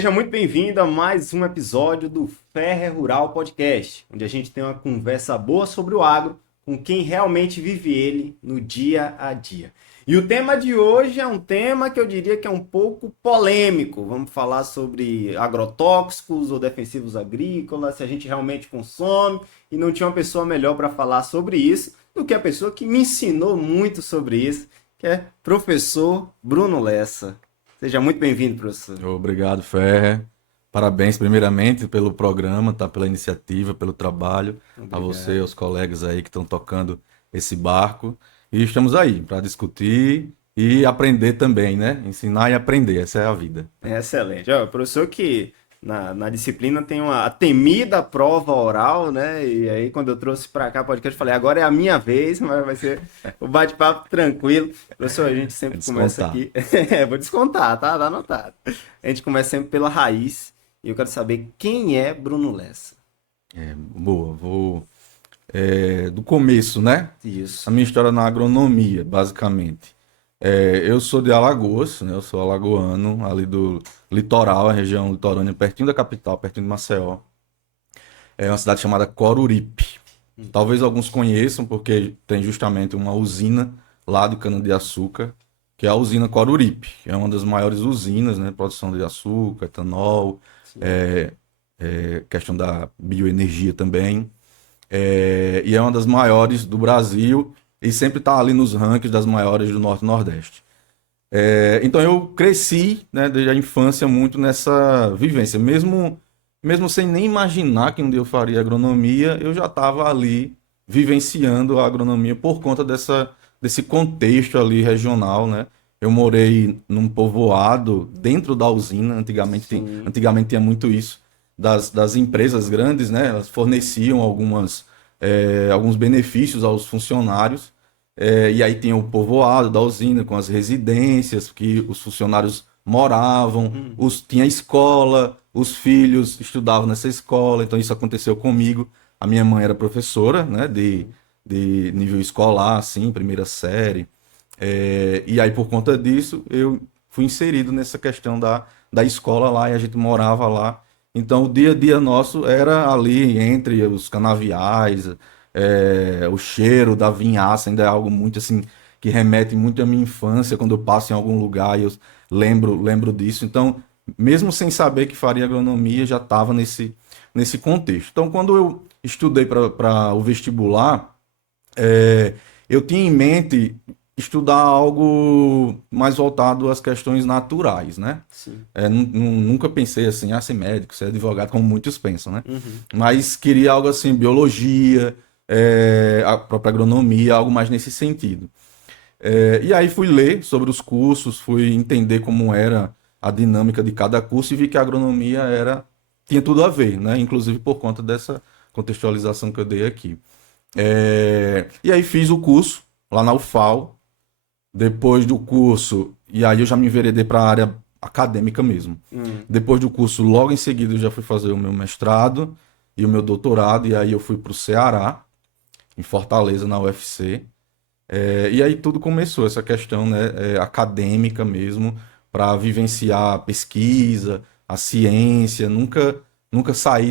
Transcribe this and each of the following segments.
Seja muito bem-vindo a mais um episódio do Ferre Rural Podcast, onde a gente tem uma conversa boa sobre o agro com quem realmente vive ele no dia a dia. E o tema de hoje é um tema que eu diria que é um pouco polêmico. Vamos falar sobre agrotóxicos ou defensivos agrícolas, se a gente realmente consome, e não tinha uma pessoa melhor para falar sobre isso do que a pessoa que me ensinou muito sobre isso, que é professor Bruno Lessa. Seja muito bem-vindo, professor. Obrigado, Ferrer. Parabéns, primeiramente, pelo programa, tá? Pela iniciativa, pelo trabalho. A você, Obrigado. aos colegas aí que estão tocando esse barco. E estamos aí para discutir e aprender também, né? Ensinar e aprender, essa é a vida. É excelente. Ó, o professor que na disciplina tem uma a temida prova oral, né? E aí, quando eu trouxe para cá o podcast, eu falei, agora é a minha vez, mas vai ser o bate-papo tranquilo. Professor, a gente É sempre começa descontar. aqui. Vou descontar, tá? Tá anotado. A gente começa sempre pela raiz. E eu quero saber quem é Bruno Lessa. Boa, vou do começo, né? A Isso. minha história na agronomia, basicamente. Eu sou de Alagoas, né? Eu sou alagoano, ali do litoral, a região litorânea, pertinho da capital, pertinho de Maceió. É uma cidade chamada Coruripe. Talvez alguns conheçam, porque tem justamente uma usina lá de cana-de-açúcar, que é a usina Coruripe. É uma das maiores usinas, né? Produção de açúcar, etanol, Sim. é, questão da bioenergia também. E é uma das maiores do Brasil e sempre está ali nos rankings das maiores do Norte e Nordeste. Então eu cresci, né, desde a infância muito nessa vivência. Mesmo sem nem imaginar que um dia eu faria agronomia, eu já estava ali vivenciando a agronomia por conta desse contexto ali regional, né? Eu morei num povoado dentro da usina, Sim. antigamente tinha muito isso, das empresas grandes, né? Elas forneciam alguns benefícios aos funcionários. E aí tinha o povoado da usina com as residências que os funcionários moravam, Uhum. tinha escola, os filhos estudavam nessa escola, então isso aconteceu comigo. A minha mãe era professora, né, de nível escolar, assim, primeira série. E aí, por conta disso, eu fui inserido nessa questão da escola lá e a gente morava lá. Então, o dia a dia nosso era ali entre os canaviais, o cheiro da vinhaça ainda é algo muito assim que remete muito à minha infância quando eu passo em algum lugar e eu lembro disso. Então, mesmo sem saber que faria agronomia, já estava nesse contexto. Então, quando eu estudei para o vestibular, eu tinha em mente estudar algo mais voltado às questões naturais, né? Sim. Nunca pensei assim, ser médico, ser advogado, como muitos pensam, né? Uhum. Mas queria algo assim, biologia, a própria agronomia, algo mais nesse sentido. E aí fui ler sobre os cursos, fui entender como era a dinâmica de cada curso e vi que a agronomia tinha tudo a ver, né? Inclusive por conta dessa contextualização que eu dei aqui. E aí fiz o curso lá na UFAL. Depois do curso, e aí eu já me enveredei para a área acadêmica mesmo. Uhum. Depois do curso, logo em seguida, eu já fui fazer o meu mestrado e o meu doutorado, e aí eu fui para o Ceará, em Fortaleza, na UFC. E aí tudo começou, essa questão, né, acadêmica mesmo, para vivenciar a pesquisa, a ciência, nunca saí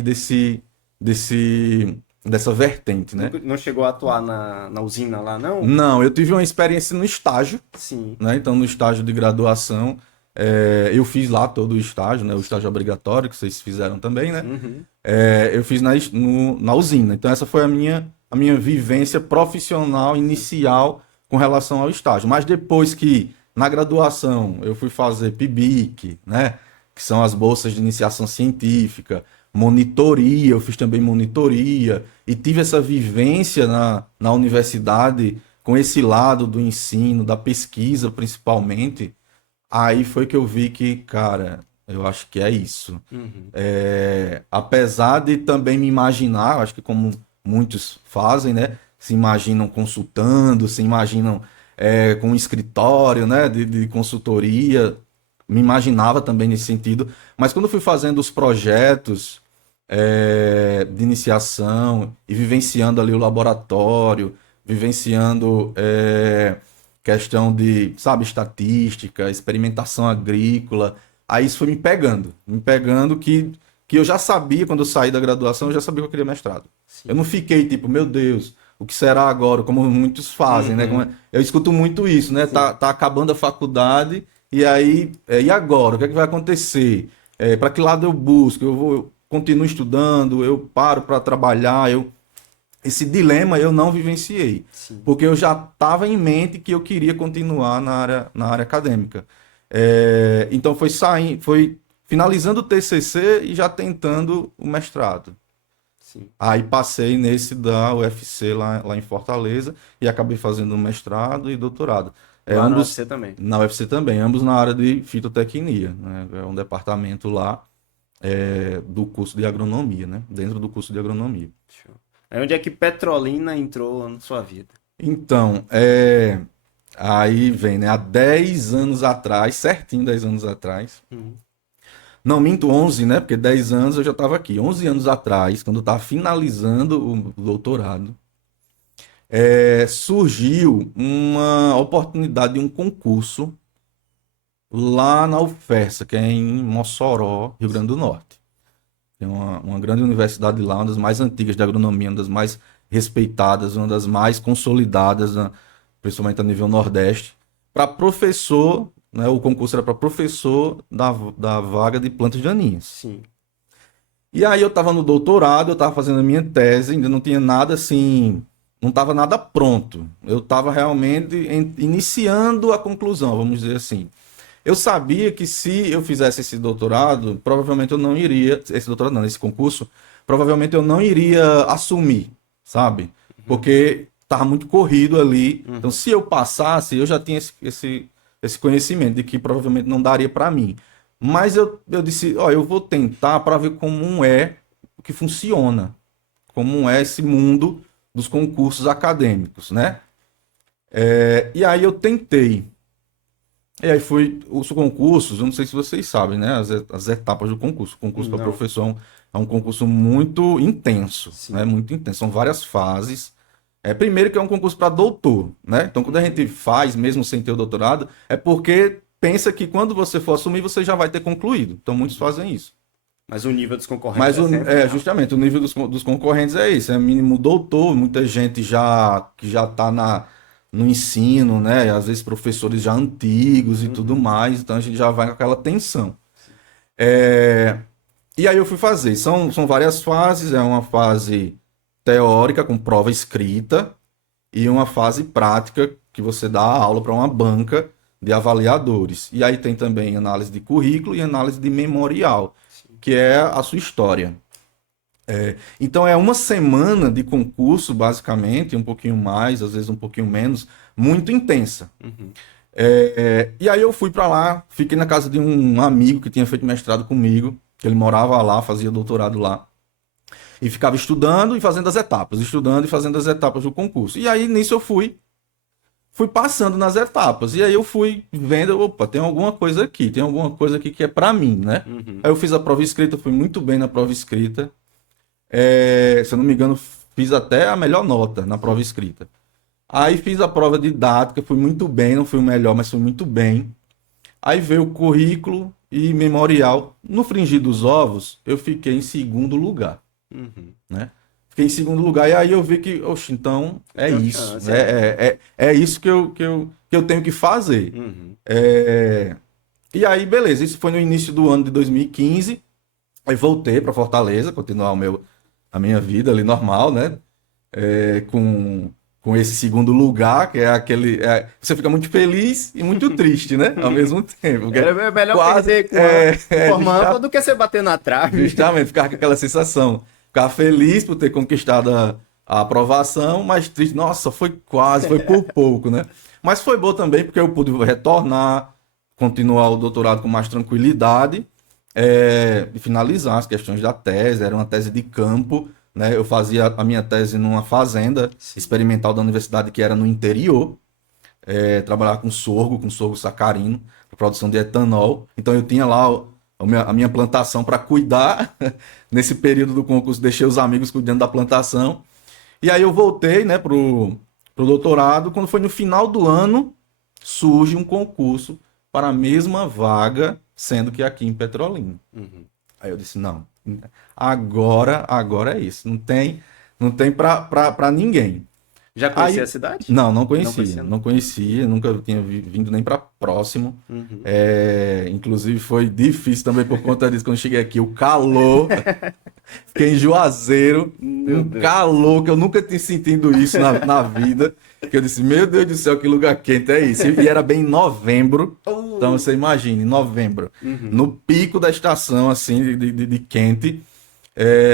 dessa vertente, né? Não chegou a atuar na usina lá, não? Não, eu tive uma experiência no estágio, Sim. né? Então, no estágio de graduação, eu fiz lá todo o estágio, né? O estágio obrigatório, que vocês fizeram também, né? Uhum. Eu fiz na usina. Então, essa foi a minha vivência profissional inicial com relação ao estágio. Mas depois que, na graduação, eu fui fazer PIBIC, né? Que são as bolsas de iniciação científica, monitoria, eu fiz também monitoria, e tive essa vivência na universidade com esse lado do ensino, da pesquisa principalmente. Aí foi que eu vi que, cara, eu acho que é isso. Uhum. Apesar de também me imaginar, acho que como muitos fazem, né? Se imaginam consultando, se imaginam com um escritório, né? De consultoria. Me imaginava também nesse sentido. Mas quando eu fui fazendo os projetos de iniciação e vivenciando ali o laboratório, vivenciando questão de, sabe, estatística, experimentação agrícola, Aí isso foi me pegando que eu já sabia, quando eu saí da graduação, eu já sabia que eu queria mestrado. Sim. Eu não fiquei tipo, meu Deus, o que será agora? Como muitos fazem, né? Eu escuto muito isso, né? Tá acabando a faculdade e aí, e agora? O que é que vai acontecer? Para que lado eu busco? Eu continuo estudando, eu paro para trabalhar, esse dilema eu não vivenciei, Sim. porque eu já estava em mente que eu queria continuar na área acadêmica. Então foi finalizando o TCC e já tentando o mestrado. Sim. Aí passei nesse da UFC lá em Fortaleza e acabei fazendo mestrado e doutorado. Lá no Ambos UFC também. na UFC também, ambos na área de fitotecnia, né? É um departamento lá do curso de agronomia, né? Dentro do curso de agronomia. Show. Aí onde é que Petrolina entrou na sua vida? Então, aí vem, né? Há 10 anos atrás, certinho 10 anos atrás. Não, minto 11, né? Porque 10 anos eu já estava aqui. 11 anos atrás, quando eu estava finalizando o doutorado, surgiu uma oportunidade de um concurso lá na UFESA, que é em Mossoró, Rio Grande do Norte. Tem uma grande universidade lá, uma das mais antigas de agronomia, uma das mais respeitadas, uma das mais consolidadas, né, principalmente a nível Nordeste, para professor, né, o concurso era para professor da vaga de plantas daninhas. Sim. E aí eu estava no doutorado, eu estava fazendo a minha tese, ainda não tinha nada assim, não estava nada pronto. Eu estava realmente iniciando a conclusão, vamos dizer assim. Eu sabia que se eu fizesse esse doutorado, provavelmente eu não iria, esse doutorado não, esse concurso, provavelmente eu não iria assumir, sabe? Porque estava muito corrido ali. Então, se eu passasse, eu já tinha esse conhecimento de que provavelmente não daria para mim. Mas eu disse, ó, eu vou tentar para ver como é que funciona, como é esse mundo dos concursos acadêmicos, né? E aí eu tentei. E aí foi os concursos, eu não sei se vocês sabem, né? As etapas do concurso. O concurso para Não. professor é um concurso muito intenso, Sim. né? Muito intenso. São várias fases. Primeiro que é um concurso para doutor, né? Então quando a gente faz, mesmo sem ter o doutorado, é porque pensa que quando você for assumir, você já vai ter concluído. Então muitos fazem isso. Mas o nível dos concorrentes Mas é sempre alto. justamente o nível dos concorrentes é isso, é mínimo doutor, muita gente que já está no ensino, né? Às vezes professores já antigos e tudo mais, então a gente já vai com aquela tensão. E aí eu fui fazer. São várias fases, é uma fase teórica com prova escrita e uma fase prática que você dá aula para uma banca de avaliadores. E aí tem também análise de currículo e análise de memorial, que é a sua história. Então é uma semana de concurso, basicamente, um pouquinho mais, às vezes um pouquinho menos, muito intensa. E aí eu fui para lá, fiquei na casa de um amigo que tinha feito mestrado comigo, que ele morava lá, fazia doutorado lá, e ficava estudando e fazendo as etapas, estudando e fazendo as etapas do concurso. E aí nisso eu fui passando nas etapas. E aí eu fui vendo, opa, tem alguma coisa aqui que é para mim, né? Aí eu fiz a prova escrita, fui muito bem na prova escrita. Se eu não me engano, fiz até a melhor nota na prova escrita. Aí fiz a prova didática, fui muito bem, não fui o melhor, mas fui muito bem. Aí veio o currículo e memorial. No frigir dos ovos, eu fiquei em segundo lugar, né? Fiquei em segundo lugar e aí eu vi que, oxe, então é Tem isso. chance, É isso que eu tenho que fazer. E aí, beleza, isso foi no início do ano de 2015. Aí voltei para Fortaleza, continuar a minha vida ali normal, né? Com esse segundo lugar, que é aquele. Você fica muito feliz e muito triste, né? Ao mesmo tempo. Porque É melhor quase, perder com a forma do que você bater na trave. justamente, ficar com aquela sensação. Ficar feliz por ter conquistado a aprovação, mas triste. Nossa, foi quase, foi por pouco, né? Mas foi bom também porque eu pude retornar, continuar o doutorado com mais tranquilidade e finalizar as questões da tese. Era uma tese de campo, né? Eu fazia a minha tese numa fazenda experimental da universidade que era no interior, trabalhar com sorgo sacarino, para produção de etanol. Então eu tinha lá a minha plantação para cuidar. Nesse período do concurso, deixei os amigos cuidando da plantação. E aí eu voltei, né, pro doutorado. Quando foi no final do ano, surge um concurso para a mesma vaga, sendo que aqui em Petrolina. Uhum. Aí eu disse, não, agora é isso, não tem para ninguém. Já conhecia Aí, a cidade? não Não conhecia, conhecia, não. não conhecia, nunca tinha vindo nem para próximo. Uhum. Inclusive foi difícil também por conta disso, quando eu cheguei aqui, o calor, fiquei em Juazeiro, Meu um Deus. calor que eu nunca tinha sentido isso na vida, que eu disse, meu Deus do céu, que lugar quente é isso? E era bem em novembro, então você imagina, em novembro, Uhum. no pico da estação, assim, de quente,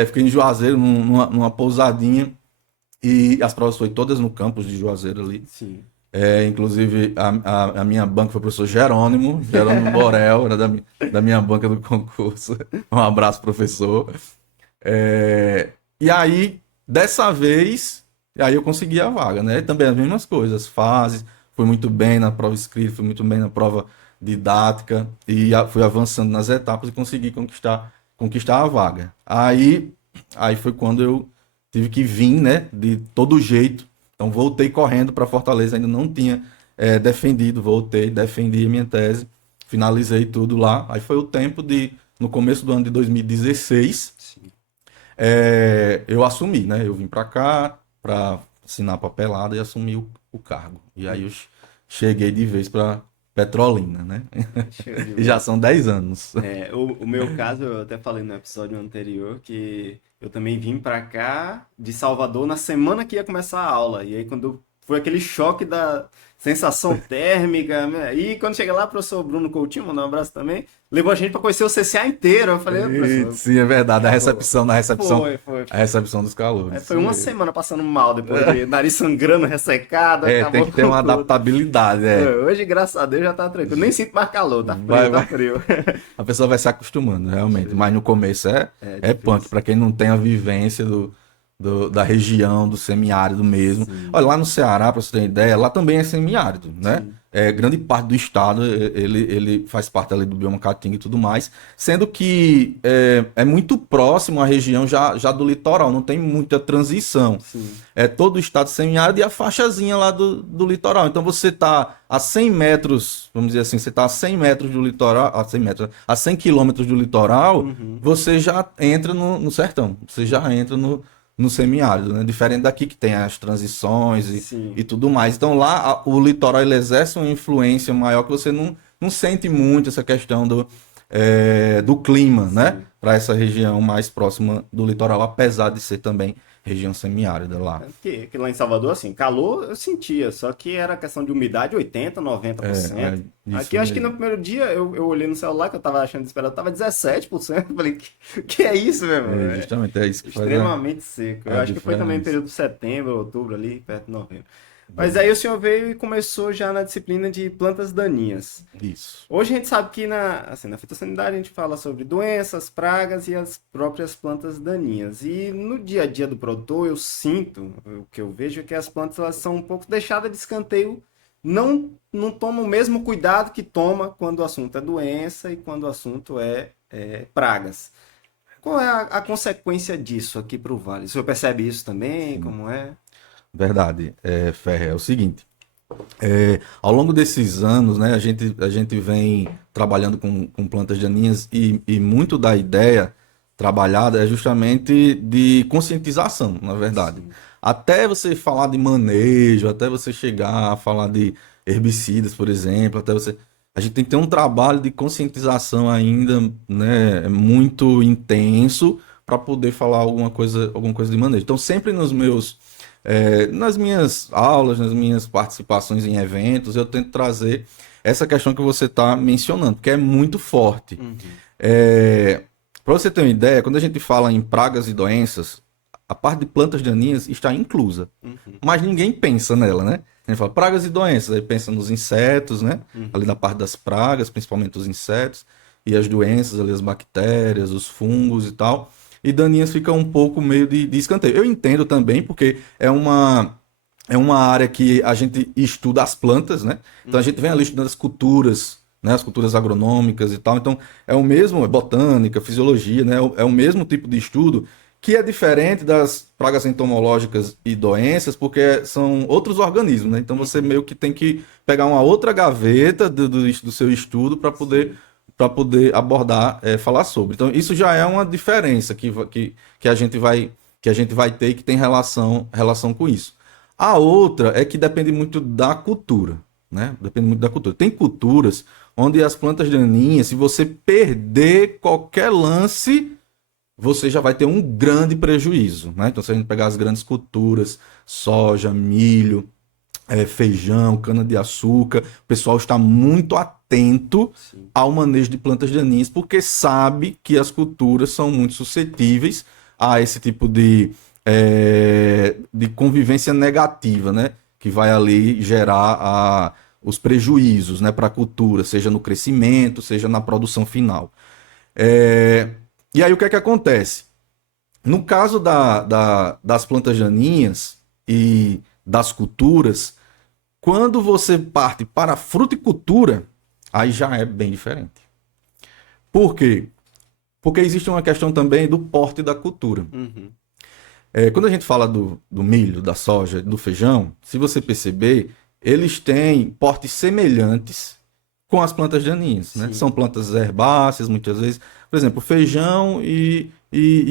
fiquei em Juazeiro, numa pousadinha, e as provas foi todas no campus de Juazeiro ali. Sim. Inclusive, a minha banca foi o professor Jerônimo Borel, era da minha banca do concurso. Um abraço, professor. E aí, dessa vez, aí eu consegui a vaga, né? Também as mesmas coisas, fases, fui muito bem na prova escrita, fui muito bem na prova didática, e fui avançando nas etapas e consegui conquistar a vaga. Aí foi quando eu tive que vir, né, de todo jeito. Então voltei correndo para Fortaleza, ainda não tinha defendido, voltei, defendi a minha tese, finalizei tudo lá. Aí foi o tempo no começo do ano de 2016, Sim. eu assumi, né? Eu vim para cá para assinar a papelada e assumi o cargo. E aí eu cheguei de vez para Petrolina, né? Show de E já bola. são 10 anos. O meu caso, eu até falei no episódio anterior que eu também vim pra cá de Salvador na semana que ia começar a aula. E aí quando foi aquele choque da sensação térmica, né? E quando chega lá, o professor Bruno Coutinho, mandar um abraço também, levou a gente pra conhecer o CCA inteiro. Eu falei, professor, Sim, é verdade. acabou. Foi. A recepção dos Aí calouros. foi Isso uma mesmo. semana passando mal, depois de nariz sangrando, ressecado, Tem acabou que ter com uma tudo. adaptabilidade. Hoje, graças a Deus, já tá tranquilo. Nem sinto mais calor, tá frio, Vai, tá vai. frio. A pessoa vai se acostumando, realmente. Mas no começo é punk, Difícil. para quem não tem a vivência da região, do semiárido mesmo. Sim, Olha, lá no Ceará, para você ter uma ideia, lá também é semiárido, né? sim. Grande parte do estado, ele faz parte ali do bioma Caatinga e tudo mais, sendo que é muito próximo a região já do litoral, não tem muita transição. Sim. É todo o estado semiárido e a faixazinha lá do litoral. Então você está a 100 metros, vamos dizer assim, você está a 100 metros do litoral, a 100 quilômetros do litoral, Uhum. você já entra no sertão, você já entra no semiárido, né? Diferente daqui que tem as transições Sim. e tudo mais. Então lá o litoral ele exerce uma influência maior que você não sente muito essa questão do clima, né? Sim. Para essa região mais próxima do litoral, apesar de ser também região semiárida lá. Que lá em Salvador, assim, calor eu sentia, só que era questão de umidade 80, 90%. Isso Aqui eu acho que no mesmo. primeiro dia eu olhei no celular que eu tava achando desesperado, tava 17%. Falei, que é isso, meu irmão? É Justamente é isso que faz extremamente seco. Eu a acho que foi também diferença. período de setembro, outubro ali, perto de novembro. Mas aí o senhor veio e começou já na disciplina de plantas daninhas. Isso. Hoje a gente sabe que na fitossanidade a gente fala sobre doenças, pragas e as próprias plantas daninhas. E no dia a dia do produtor eu sinto, o que eu vejo é que as plantas elas são um pouco deixadas de escanteio, não tomam o mesmo cuidado que toma quando o assunto é doença e quando o assunto é pragas. Qual é a consequência disso aqui para o Vale? O senhor percebe isso também? Sim. Como é? Verdade, Ferre, é o seguinte. Ao longo desses anos, né, a gente vem trabalhando com plantas daninhas e muito da ideia trabalhada é justamente de conscientização, na verdade. Sim. Até você falar de manejo, até você chegar a falar de herbicidas, por exemplo, a gente tem que ter um trabalho de conscientização ainda, né, muito intenso para poder falar alguma coisa de manejo. Então, sempre nas minhas aulas, nas minhas participações em eventos, eu tento trazer essa questão que você está mencionando, porque é muito forte. Uhum. Para você ter uma ideia, quando a gente fala em pragas e doenças, a parte de plantas daninhas está inclusa, Uhum. mas ninguém pensa nela, né? A gente fala pragas e doenças, aí pensa nos insetos, né? Ali na parte das pragas, principalmente os insetos, e as doenças, ali as bactérias, os fungos e tal. E daninhas fica um pouco meio de escanteio. Eu entendo também, porque é uma área que a gente estuda as plantas, né? Então a gente vem ali estudando as culturas, né? As culturas agronômicas e tal. Então é o mesmo, botânica, fisiologia, né? É o mesmo tipo de estudo que é diferente das pragas entomológicas e doenças, porque são outros organismos, né? Então você meio que tem que pegar uma outra gaveta do seu estudo para poder para poder abordar, falar sobre. Então, isso já é uma diferença que a gente vai ter e que tem relação com isso. A outra é que depende muito da cultura, né? Depende muito da cultura. Tem culturas onde as plantas daninhas, se você perder qualquer lance, você já vai ter um grande prejuízo, né? Então, se a gente pegar as grandes culturas, soja, milho, feijão, cana-de-açúcar, o pessoal está muito atento ao manejo de plantas daninhas, porque sabe que as culturas são muito suscetíveis a esse tipo de convivência negativa, né? Que vai ali gerar os prejuízos, né, para a cultura, seja no crescimento, seja na produção final. E aí o que é que acontece? No caso das plantas daninhas e das culturas, quando você parte para a fruticultura, aí já é bem diferente. Por quê? Porque existe uma questão também do porte da cultura. Uhum. Quando a gente fala do milho, da soja, do feijão, se você perceber, eles têm portes semelhantes com as plantas daninhas, né? São plantas herbáceas, muitas vezes. Por exemplo, feijão e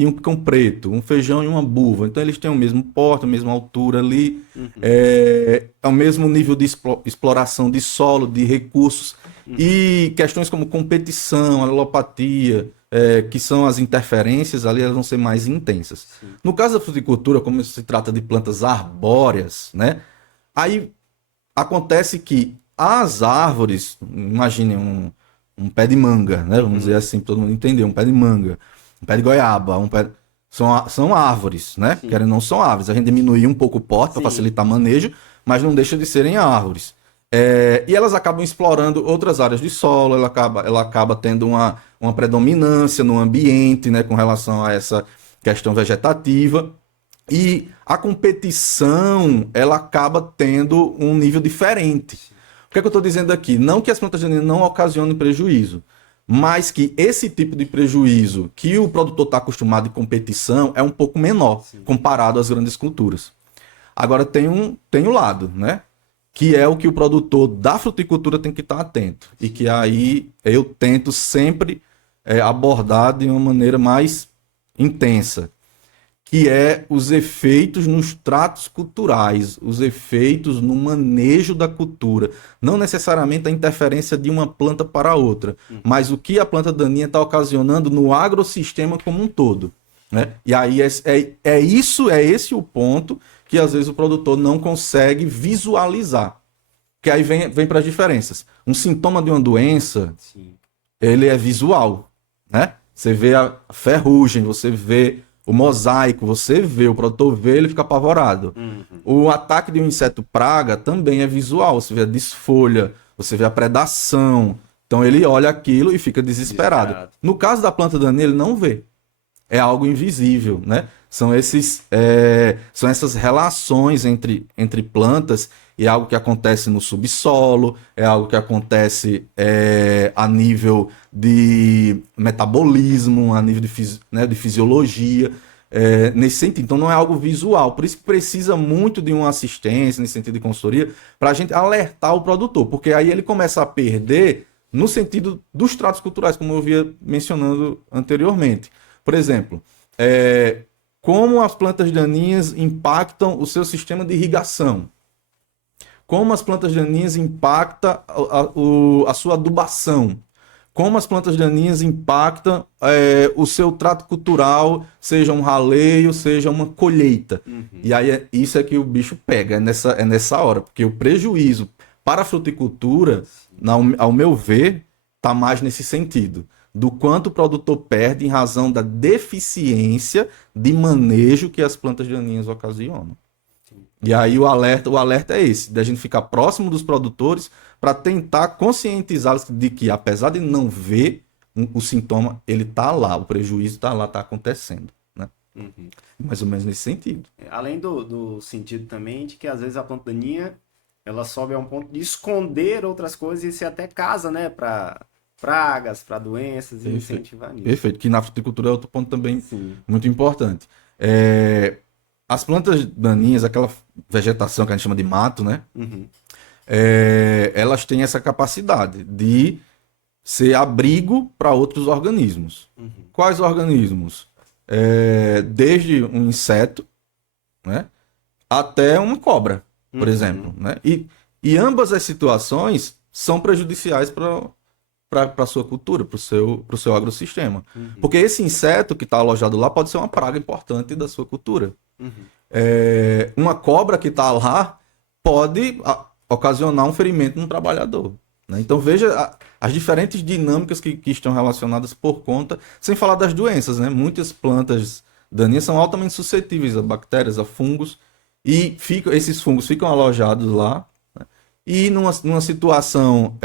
um picão preto, um feijão e uma buva. Então, eles têm o mesmo porte, a mesma altura ali, é o mesmo nível de exploração de solo, de recursos. E questões como competição, alopatia, que são as interferências ali, elas vão ser mais intensas. No caso da fruticultura, como se trata de plantas arbóreas, né? Aí acontece que as árvores, imagine um pé de manga, né? Vamos dizer assim, para todo mundo entender, um pé de manga, um pé de goiaba, são árvores, né? Querendo ou não, são árvores. A gente diminui um pouco o porte para facilitar o manejo, mas não deixa de serem árvores. E elas acabam explorando outras áreas de solo, ela acaba tendo uma predominância no ambiente, né? Com relação a essa questão vegetativa. E a competição, ela acaba tendo um nível diferente. O que é que eu estou dizendo aqui? Não que as plantas daninhas não ocasionem prejuízo, mas que esse tipo de prejuízo que o produtor está acostumado em competição é um pouco menor, comparado às grandes culturas. Agora tem um lado, né? Que é o que o produtor da fruticultura tem que estar atento. E que aí eu tento sempre abordar de uma maneira mais intensa, que é os efeitos nos tratos culturais, os efeitos no manejo da cultura. Não necessariamente a interferência de uma planta para outra, mas o que a planta daninha está ocasionando no agrossistema como um todo, né? E aí é esse o ponto que às vezes o produtor não consegue visualizar. Que aí vem para as diferenças. Um sintoma de uma doença, ele é visual, né? Você vê a ferrugem, você vê o mosaico, você vê, o produtor vê, ele fica apavorado. O ataque de um inseto praga também é visual. Você vê a desfolha, você vê a predação. Então ele olha aquilo e fica desesperado. No caso da planta daninha, ele não vê. É algo invisível, né? São essas relações entre plantas, e é algo que acontece no subsolo, é algo que acontece a nível de metabolismo, a nível de fisiologia, nesse sentido. Então não é algo visual, por isso que precisa muito de uma assistência, nesse sentido de consultoria, para a gente alertar o produtor, porque aí ele começa a perder no sentido dos tratos culturais, como eu vinha mencionando anteriormente. Por exemplo, como as plantas daninhas impactam o seu sistema de irrigação. Como as plantas daninhas impactam a sua adubação. Como as plantas daninhas impactam o seu trato cultural, seja um raleio, seja uma colheita. E aí isso é que o bicho pega, é nessa hora. Porque o prejuízo para a fruticultura, ao meu ver, está mais nesse sentido. Do quanto o produtor perde em razão da deficiência de manejo que as plantas daninhas ocasionam. E aí o alerta é esse, da gente ficar próximo dos produtores para tentar conscientizá-los de que, apesar de não ver o sintoma, ele está lá, o prejuízo está lá, está acontecendo. Né? Mais ou menos nesse sentido. Além do sentido também de que às vezes a planta daninha ela sobe a um ponto de esconder outras coisas e se até casa, né, para pragas, para doenças e incentivar nisso. Perfeito, que na fruticultura é outro ponto também muito importante. As plantas daninhas, aquela vegetação que a gente chama de mato, né? Elas têm essa capacidade de ser abrigo para outros organismos. Quais organismos? Desde um inseto, né, até uma cobra, por exemplo. Né? E ambas as situações são prejudiciais para a sua cultura, para o seu agrossistema. Porque esse inseto que está alojado lá pode ser uma praga importante da sua cultura. Uma cobra que está lá pode ocasionar um ferimento num trabalhador. Né? Então veja as diferentes dinâmicas que estão relacionadas por conta, sem falar das doenças. Né? Muitas plantas daninhas são altamente suscetíveis a bactérias, a fungos, e esses fungos ficam alojados lá. Né? E numa situação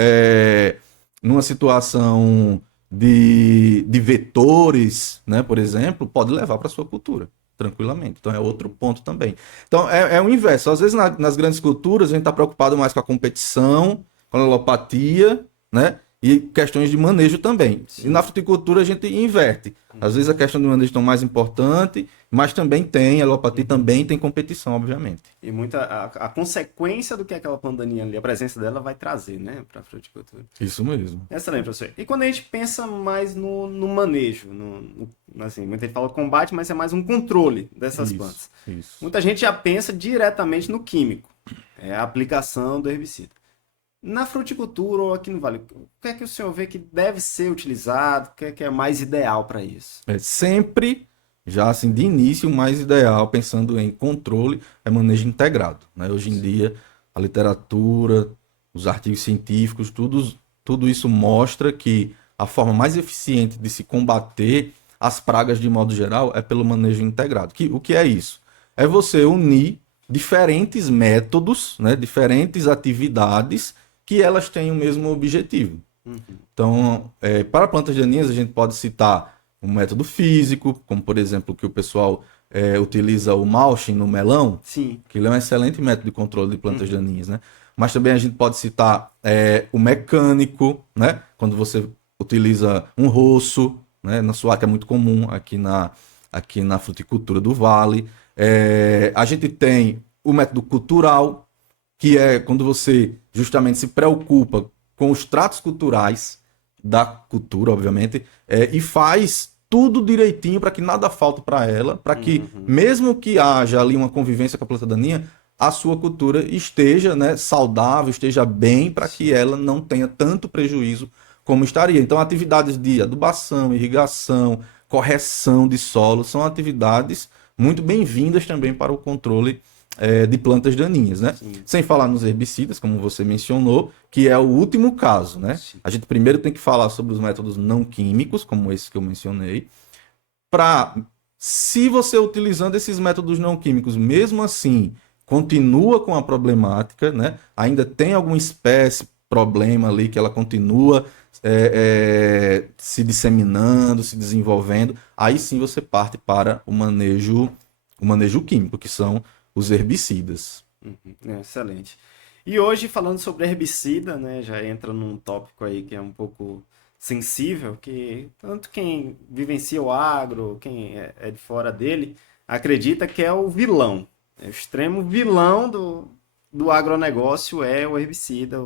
de vetores, né, por exemplo, pode levar para sua cultura, tranquilamente. Então é outro ponto também. Então é o inverso. Às vezes nas grandes culturas a gente está preocupado mais com a competição, com a alopatia, né? E questões de manejo também. Sim. E na fruticultura a gente inverte. Às vezes a questão de manejo é mais importante, mas também a alopatia também tem competição, obviamente. E a consequência do que aquela pandaninha ali, a presença dela vai trazer, né, para a fruticultura. Isso mesmo. Excelente, professor. E quando a gente pensa mais no manejo, assim, muita gente fala combate, mas é mais um controle dessas plantas. Isso. Muita gente já pensa diretamente no químico, a aplicação do herbicida. Na fruticultura ou aqui no Vale, o que é que o senhor vê que deve ser utilizado? O que é mais ideal para isso? Sempre, já assim, de início, o mais ideal, pensando em controle, é manejo integrado. Né? Hoje em dia, a literatura, os artigos científicos, tudo isso mostra que a forma mais eficiente de se combater as pragas de modo geral é pelo manejo integrado. O que é isso? É você unir diferentes métodos, né, diferentes atividades que elas têm o mesmo objetivo. Então, para plantas daninhas, a gente pode citar um método físico, como por exemplo que o pessoal utiliza o mulching no melão. Sim. Que ele é um excelente método de controle de plantas daninhas, né? Mas também a gente pode citar o mecânico, né? Quando você utiliza um roço, né? Na sua que é muito comum aqui na fruticultura do Vale. A gente tem o método cultural, que é quando você justamente se preocupa com os tratos culturais da cultura, obviamente, e faz tudo direitinho para que nada falte para ela, para que, mesmo que haja ali uma convivência com a planta daninha, a sua cultura esteja, né, saudável, esteja bem, para que ela não tenha tanto prejuízo como estaria. Então, atividades de adubação, irrigação, correção de solo, são atividades muito bem-vindas também para o controle de plantas daninhas, né? Sim. Sem falar nos herbicidas, como você mencionou, que é o último caso, né? Sim. A gente primeiro tem que falar sobre os métodos não químicos, como esse que eu mencionei, se você utilizando esses métodos não químicos, mesmo assim, continua com a problemática, né? Ainda tem alguma espécie, problema ali, que ela continua se disseminando, se desenvolvendo, aí sim você parte para o manejo químico, que são os herbicidas. Excelente. E hoje, falando sobre herbicida, né, já entra num tópico aí que é um pouco sensível, que tanto quem vivencia o agro, quem é de fora dele, acredita que é o vilão. O extremo vilão do agronegócio é o herbicida, a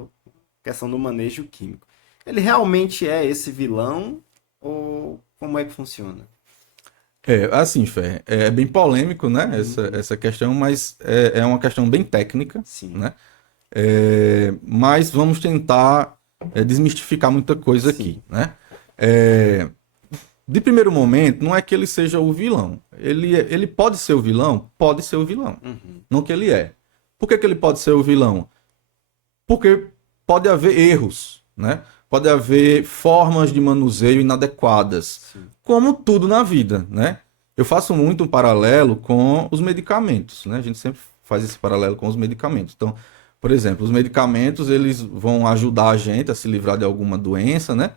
questão do manejo químico. Ele realmente é esse vilão ou como é que funciona? Assim, Fé, é bem polêmico, né, essa questão, mas é uma questão bem técnica, sim, né? Mas vamos tentar desmistificar muita coisa, sim, aqui, né? De primeiro momento, não é que ele seja o vilão. Ele pode ser o vilão? Pode ser o vilão. Não que ele é. Por que ele pode ser o vilão? Porque pode haver erros, né? Pode haver formas de manuseio inadequadas. Sim. Como tudo na vida, né? Eu faço muito um paralelo com os medicamentos, né? A gente sempre faz esse paralelo com os medicamentos. Então, por exemplo, os medicamentos, eles vão ajudar a gente a se livrar de alguma doença, né?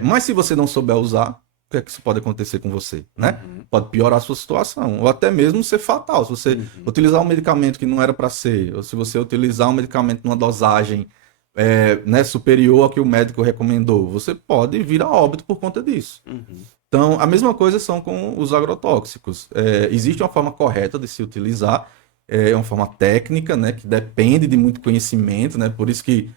Mas se você não souber usar, o que é que isso pode acontecer com você, né? Pode piorar a sua situação, ou até mesmo ser fatal. Se você utilizar um medicamento que não era para ser, ou se você utilizar um medicamento numa dosagem né, superior ao que o médico recomendou, você pode vir a óbito por conta disso. Então, a mesma coisa são com os agrotóxicos. Existe uma forma correta de se utilizar, uma forma técnica, né, que depende de muito conhecimento, né, por isso que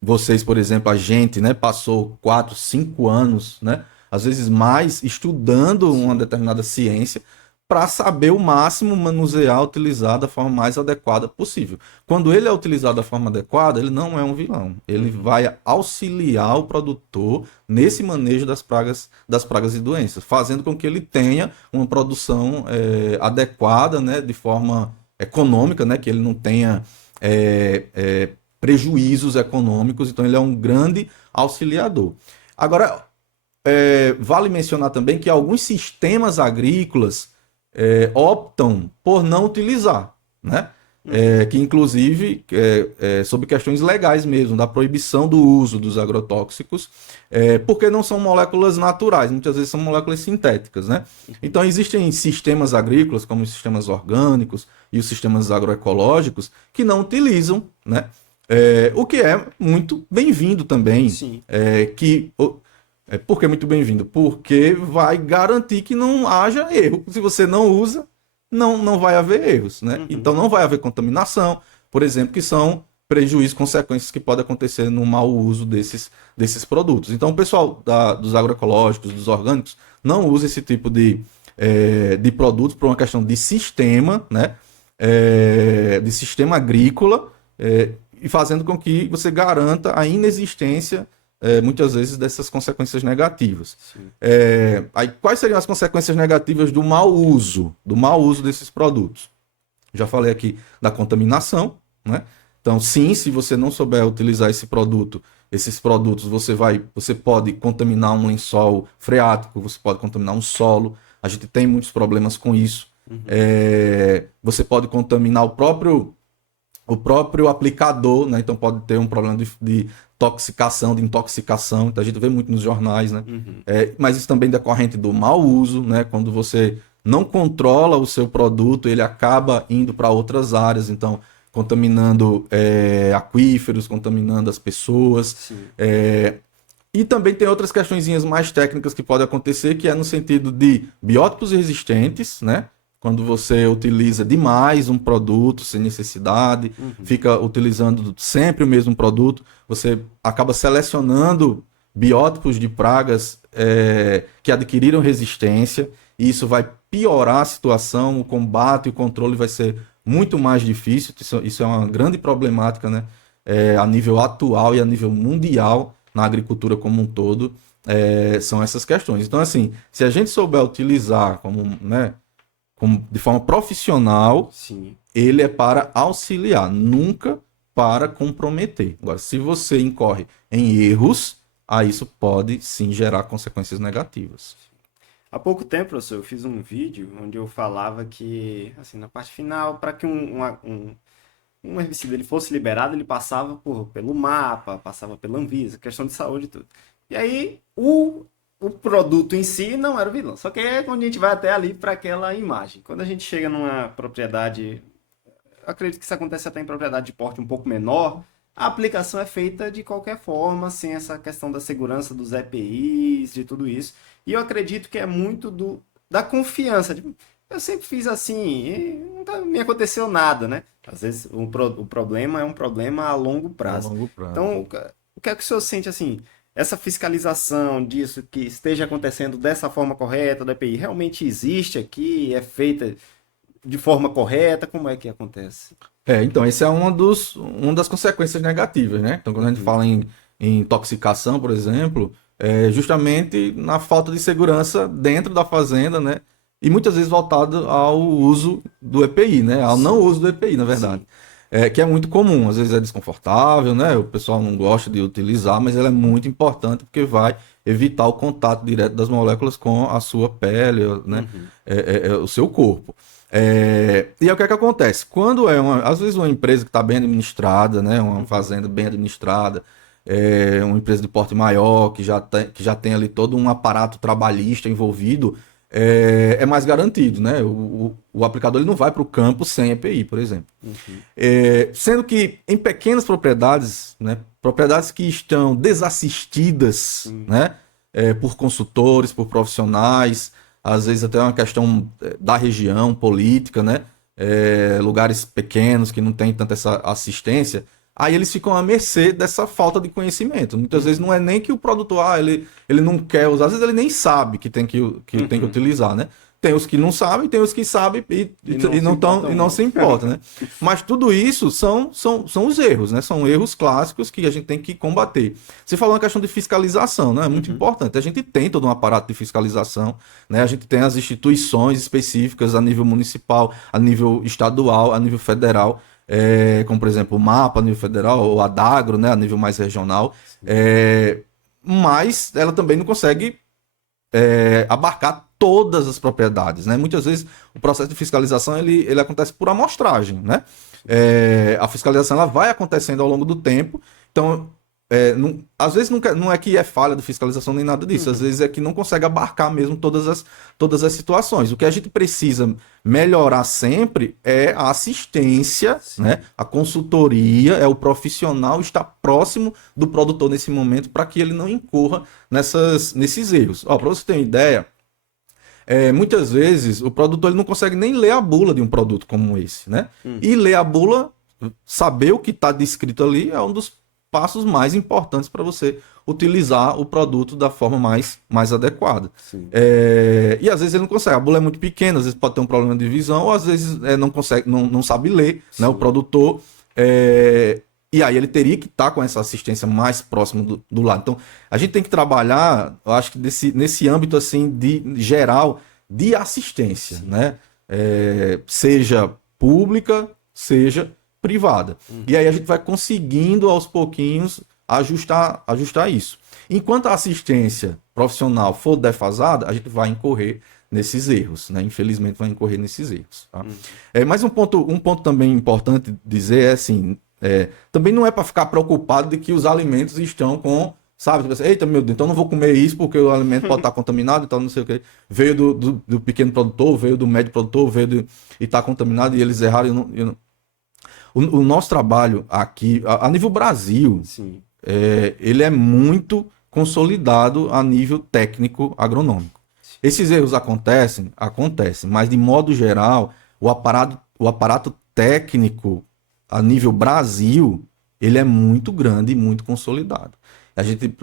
vocês, por exemplo, a gente, né, passou 4, 5 anos, né, às vezes mais, estudando uma determinada ciência para saber o máximo manusear, utilizar da forma mais adequada possível. Quando ele é utilizado da forma adequada, ele não é um vilão. Ele vai auxiliar o produtor nesse manejo das pragas e doenças, fazendo com que ele tenha uma produção adequada, né, de forma econômica, né, que ele não tenha prejuízos econômicos. Então ele é um grande auxiliador. Agora, vale mencionar também que alguns sistemas agrícolas optam por não utilizar, né? Que inclusive sobre questões legais mesmo, da proibição do uso dos agrotóxicos, porque não são moléculas naturais, muitas vezes são moléculas sintéticas, né? Então existem sistemas agrícolas, como os sistemas orgânicos e os sistemas agroecológicos, que não utilizam, né? O que é muito bem-vindo também. Sim. Por que muito bem-vindo? Porque vai garantir que não haja erro. Se você não usa, não vai haver erros, né? Então não vai haver contaminação, por exemplo, que são prejuízos, consequências que podem acontecer no mau uso desses produtos. Então o pessoal dos agroecológicos, dos orgânicos, não usa esse tipo de produtos por uma questão de sistema, né? De sistema agrícola, e fazendo com que você garanta a inexistência muitas vezes dessas consequências negativas. Aí, quais seriam as consequências negativas do mau uso desses produtos? Já falei aqui da contaminação, né? Então, sim, se você não souber utilizar esses produtos, você pode contaminar um lençol freático, você pode contaminar um solo. A gente tem muitos problemas com isso. Você pode contaminar o próprio aplicador, né? Então pode ter um problema de toxicação, de intoxicação. Então a gente vê muito nos jornais, né? Mas isso também é decorrente do mau uso, né? Quando você não controla o seu produto, ele acaba indo para outras áreas, então contaminando aquíferos, contaminando as pessoas. E também tem outras questõezinhas mais técnicas que podem acontecer, que é no sentido de biótipos resistentes, né? Quando você utiliza demais um produto sem necessidade, fica utilizando sempre o mesmo produto, você acaba selecionando biótipos de pragas que adquiriram resistência, e isso vai piorar a situação, o combate e o controle vai ser muito mais difícil. Isso é uma grande problemática, né? A nível atual e a nível mundial, na agricultura como um todo, são essas questões. Então, assim, se a gente souber utilizar de forma profissional, Sim. ele é para auxiliar, nunca para comprometer. Agora, se você incorre em erros, aí isso pode sim gerar consequências negativas. Há pouco tempo, professor, eu fiz um vídeo onde eu falava que, assim, na parte final, para que um herbicida ele fosse liberado, ele passava pelo mapa, passava pela Anvisa, questão de saúde e tudo. E aí, o produto em si não era o vilão. Só que é quando a gente vai até ali para aquela imagem. Quando a gente chega numa propriedade, eu acredito que isso acontece até em propriedade de porte um pouco menor, a aplicação é feita de qualquer forma, sem essa questão da segurança dos EPIs, de tudo isso. E eu acredito que é muito da confiança. Eu sempre fiz assim, e não me aconteceu nada, né? Às vezes o problema é um problema a longo prazo. A longo prazo. Então, o que é que o senhor sente assim? Essa fiscalização disso, que esteja acontecendo dessa forma correta do EPI, realmente existe aqui? É feita de forma correta? Como é que acontece? Então, esse é uma das consequências negativas, né? Então, quando a gente fala em intoxicação, por exemplo, é justamente na falta de segurança dentro da fazenda, né? E muitas vezes voltado ao uso do EPI, né? Ao não uso do EPI, na verdade. Que é muito comum, às vezes é desconfortável, né? O pessoal não gosta de utilizar, mas ela é muito importante porque vai evitar o contato direto das moléculas com a sua pele, né? O seu corpo. E aí o que é que acontece? Quando às vezes uma empresa que está bem administrada, né? Uma fazenda bem administrada, uma empresa de porte maior, que já tem ali todo um aparato trabalhista envolvido, é mais garantido, né? O aplicador ele não vai para o campo sem EPI, por exemplo. Sendo que em pequenas propriedades, né? Propriedades que estão desassistidas, né? Por consultores, por profissionais, às vezes até uma questão da região, política, né? Lugares pequenos que não tem tanta essa assistência, Aí eles ficam à mercê dessa falta de conhecimento. Muitas vezes não é nem que o produtor, ele não quer usar, às vezes ele nem sabe que tem que utilizar, né? Tem os que não sabem, tem os que sabem e não se importam, né? Mas tudo isso são os erros, né? São erros clássicos que a gente tem que combater. Você falou uma questão de fiscalização, né? É muito importante. A gente tem todo um aparato de fiscalização, né? A gente tem as instituições específicas a nível municipal, a nível estadual, a nível federal, como por exemplo o MAPA a nível federal, ou a Dagro, né? A nível mais regional. Mas ela também não consegue abarcar todas as propriedades, né? Muitas vezes o processo de fiscalização ele acontece por amostragem, né? A fiscalização ela vai acontecendo ao longo do tempo, então às vezes não é que é falha de fiscalização nem nada disso, às vezes é que não consegue abarcar mesmo todas as situações. O que a gente precisa melhorar sempre é a assistência, né? A consultoria, é o profissional estar próximo do produtor nesse momento para que ele não incorra nesses erros. Para você ter uma ideia, muitas vezes o produtor ele não consegue nem ler a bula de um produto como esse, né? E ler a bula, saber o que está descrito ali é um dos passos mais importantes para você utilizar o produto da forma mais adequada. E às vezes ele não consegue, a bula é muito pequena, às vezes pode ter um problema de visão, ou às vezes não consegue, não sabe ler, né, o produtor. E aí ele teria que estar com essa assistência mais próxima do lado. Então, a gente tem que trabalhar, eu acho que nesse âmbito assim de geral de assistência, né? Seja pública, seja privada. E aí a gente vai conseguindo aos pouquinhos ajustar isso. Enquanto a assistência profissional for defasada, a gente vai incorrer nesses erros, né? Infelizmente vai incorrer nesses erros. Tá? Mas um ponto também importante dizer é assim, também não é para ficar preocupado de que os alimentos estão com, sabe, tipo assim, eita meu Deus, então não vou comer isso porque o alimento pode estar contaminado, então não sei o que. Veio do pequeno produtor, veio do médio produtor, e está contaminado e eles erraram. O nosso trabalho aqui, a nível Brasil, ele é muito consolidado a nível técnico agronômico. Esses erros acontecem, mas de modo geral, o aparato técnico a nível Brasil, ele é muito grande e muito consolidado. A gente,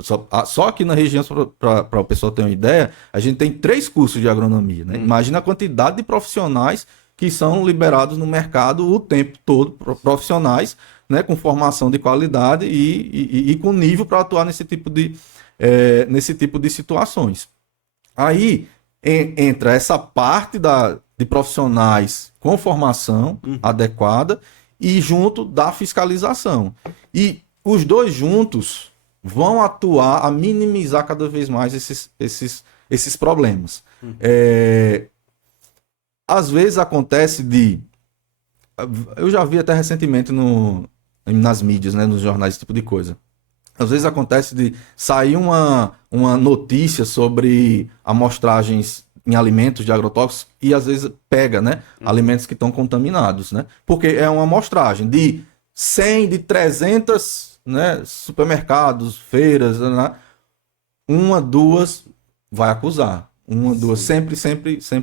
só aqui na região, para o pessoal ter uma ideia, a gente tem 3 cursos de agronomia. Né? Imagina a quantidade de profissionais que são liberados no mercado o tempo todo, profissionais, né, com formação de qualidade e com nível para atuar nesse tipo de situações. Aí entra essa parte de profissionais com formação adequada e junto da fiscalização. E os dois juntos vão atuar a minimizar cada vez mais esses problemas. Às vezes acontece eu já vi até recentemente nas mídias, né, nos jornais, esse tipo de coisa. Às vezes acontece de sair uma notícia sobre amostragens em alimentos de agrotóxicos e às vezes pega, né, alimentos que estão contaminados, né? Porque é uma amostragem de 100, de 300, né, supermercados, feiras, né? 1, 2 vai acusar. 1, 2, sempre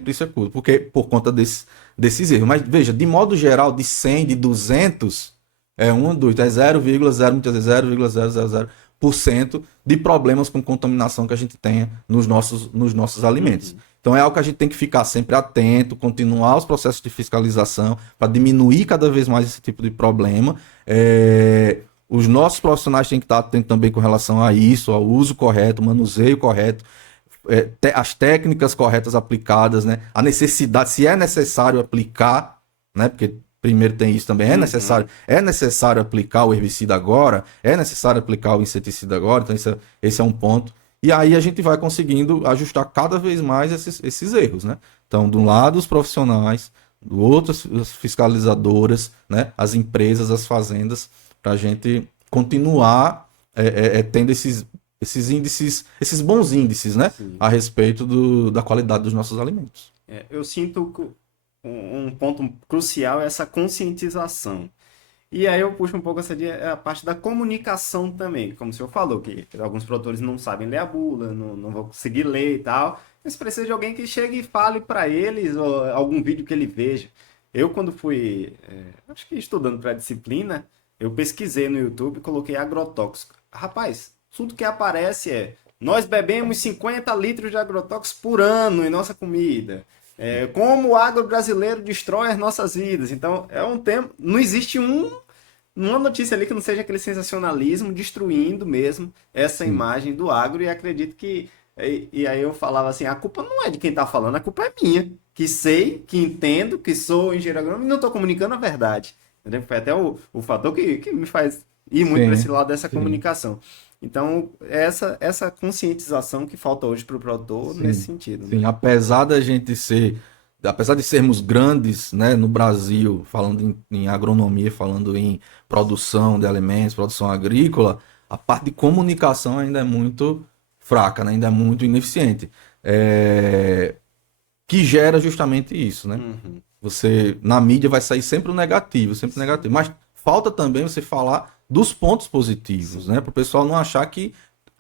isso acusa. Porque por conta desses erros. Mas veja, de modo geral, de 100, de 200, 1, 2, é 0,0, muitas vezes 0,000% de problemas com contaminação que a gente tenha nos nossos alimentos. Então é algo que a gente tem que ficar sempre atento, continuar os processos de fiscalização para diminuir cada vez mais esse tipo de problema. Os nossos profissionais têm que estar atentos também com relação a isso, ao uso correto, manuseio correto, as técnicas corretas aplicadas, né? A necessidade, se é necessário aplicar, né? Porque primeiro tem isso também, é necessário aplicar o herbicida agora, é necessário aplicar o inseticida agora, então esse é um ponto. E aí a gente vai conseguindo ajustar cada vez mais esses erros, né? Então, de um lado os profissionais, do outro as fiscalizadoras, né? As empresas, as fazendas, para a gente continuar tendo esses índices, esses bons índices, né? A respeito da qualidade dos nossos alimentos. Eu sinto que um ponto crucial é essa conscientização. E aí eu puxo um pouco a parte da comunicação também, como o senhor falou, que alguns produtores não sabem ler a bula, não vão conseguir ler e tal, mas precisa de alguém que chegue e fale para eles, ou algum vídeo que ele veja. Eu, quando fui, acho que estudando para a disciplina, eu pesquisei no YouTube e coloquei agrotóxico. Rapaz, tudo que aparece é: nós bebemos 50 litros de agrotóxicos por ano em nossa comida. Como o agro brasileiro destrói as nossas vidas. Então, é um tema. Não existe uma notícia ali que não seja aquele sensacionalismo destruindo mesmo essa Sim. imagem do agro. E acredito que. E aí eu falava assim: a culpa não é de quem tá falando, a culpa é minha. Que sei, que entendo, que sou engenheiro agrônomo e não tô comunicando a verdade. Entendeu? Foi até o fator que me faz ir muito para esse Sim, lado dessa sim, comunicação. Então, essa conscientização que falta hoje para o produtor nesse sim, sentido, né? sim. Apesar de sermos grandes, né, no Brasil, falando em agronomia, falando em produção de alimentos, produção agrícola, a parte de comunicação ainda é muito fraca, né, ainda é muito ineficiente. Que gera justamente isso, né? Uhum. Você, na mídia, vai sair sempre o negativo, sempre o negativo. Mas falta também você falar dos pontos positivos, Sim. né? Para o pessoal não achar que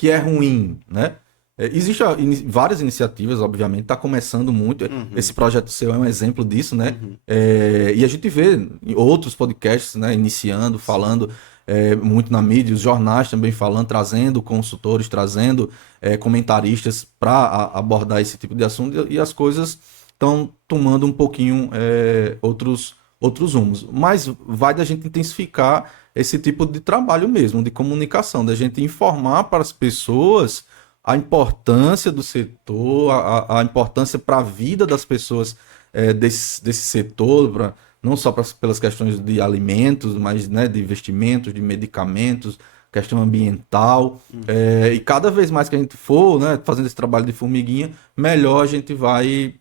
é ruim, né? Existem várias iniciativas, obviamente, está começando muito. Esse Uhum. projeto seu é um exemplo disso, né? Uhum. E a gente vê em outros podcasts, né, iniciando, Sim. falando muito na mídia, os jornais também falando, trazendo consultores, trazendo comentaristas para abordar esse tipo de assunto e as coisas estão tomando um pouquinho outros rumos. Mas vai da gente intensificar esse tipo de trabalho mesmo, de comunicação, da gente informar para as pessoas a importância do setor, a importância para a vida das pessoas desse setor, não só pelas questões de alimentos, mas né, de investimentos, de medicamentos, questão ambiental. E cada vez mais que a gente for né, fazendo esse trabalho de formiguinha, melhor a gente vai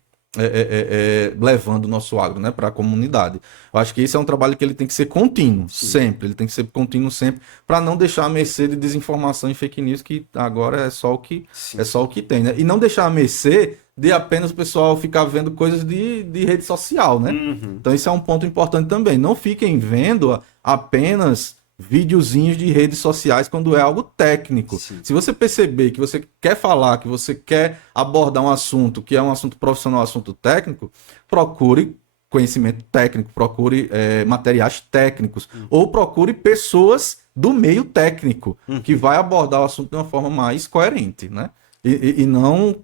levando o nosso agro, né, para a comunidade. Eu acho que esse é um trabalho que ele tem que ser contínuo, Sim. sempre. Ele tem que ser contínuo sempre, para não deixar a mercê de desinformação e fake news, que agora é Sim. só o que tem, né? E não deixar a mercê de apenas o pessoal ficar vendo coisas de rede social, né? Uhum. Então isso é um ponto importante também. Não fiquem vendo apenas videozinhos de redes sociais quando é algo técnico. Sim. Se você perceber que você quer falar, que você quer abordar um assunto que é um assunto profissional, um assunto técnico, procure conhecimento técnico, procure materiais técnicos ou procure pessoas do meio técnico que Uhum. vai abordar o assunto de uma forma mais coerente, né? E não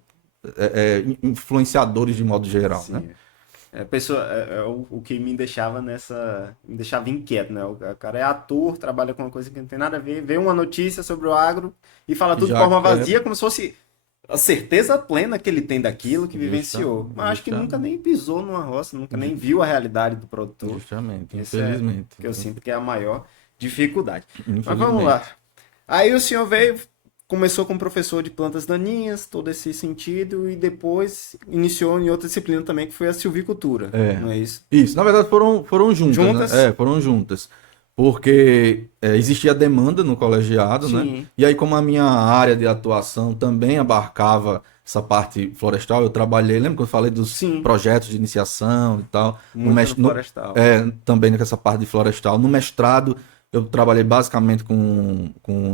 influenciadores de modo geral, né? Sim. Pessoa, o que me deixava me deixava inquieto, né? O cara é ator, trabalha com uma coisa que não tem nada a ver, vê uma notícia sobre o agro e fala E tudo de já forma quer vazia, como se fosse a certeza plena que ele tem daquilo que justa, vivenciou. Mas acho que nunca justamente, nem pisou numa roça, nunca nem viu a realidade do produtor. justamente, Esse é infelizmente, que eu sinto que é a maior dificuldade. Mas vamos lá. infelizmente. Aí o senhor veio, começou como professor de plantas daninhas, todo esse sentido, e depois iniciou em outra disciplina também, que foi a silvicultura, É. não é isso? Isso, na verdade foram juntas, né? Juntas? Foram juntas. Porque existia demanda no colegiado, né? Sim. E aí, como a minha área de atuação também abarcava essa parte florestal, eu trabalhei, lembra que eu falei dos Sim. projetos de iniciação e tal? Muito no florestal. Também nessa parte de florestal. No mestrado, eu trabalhei basicamente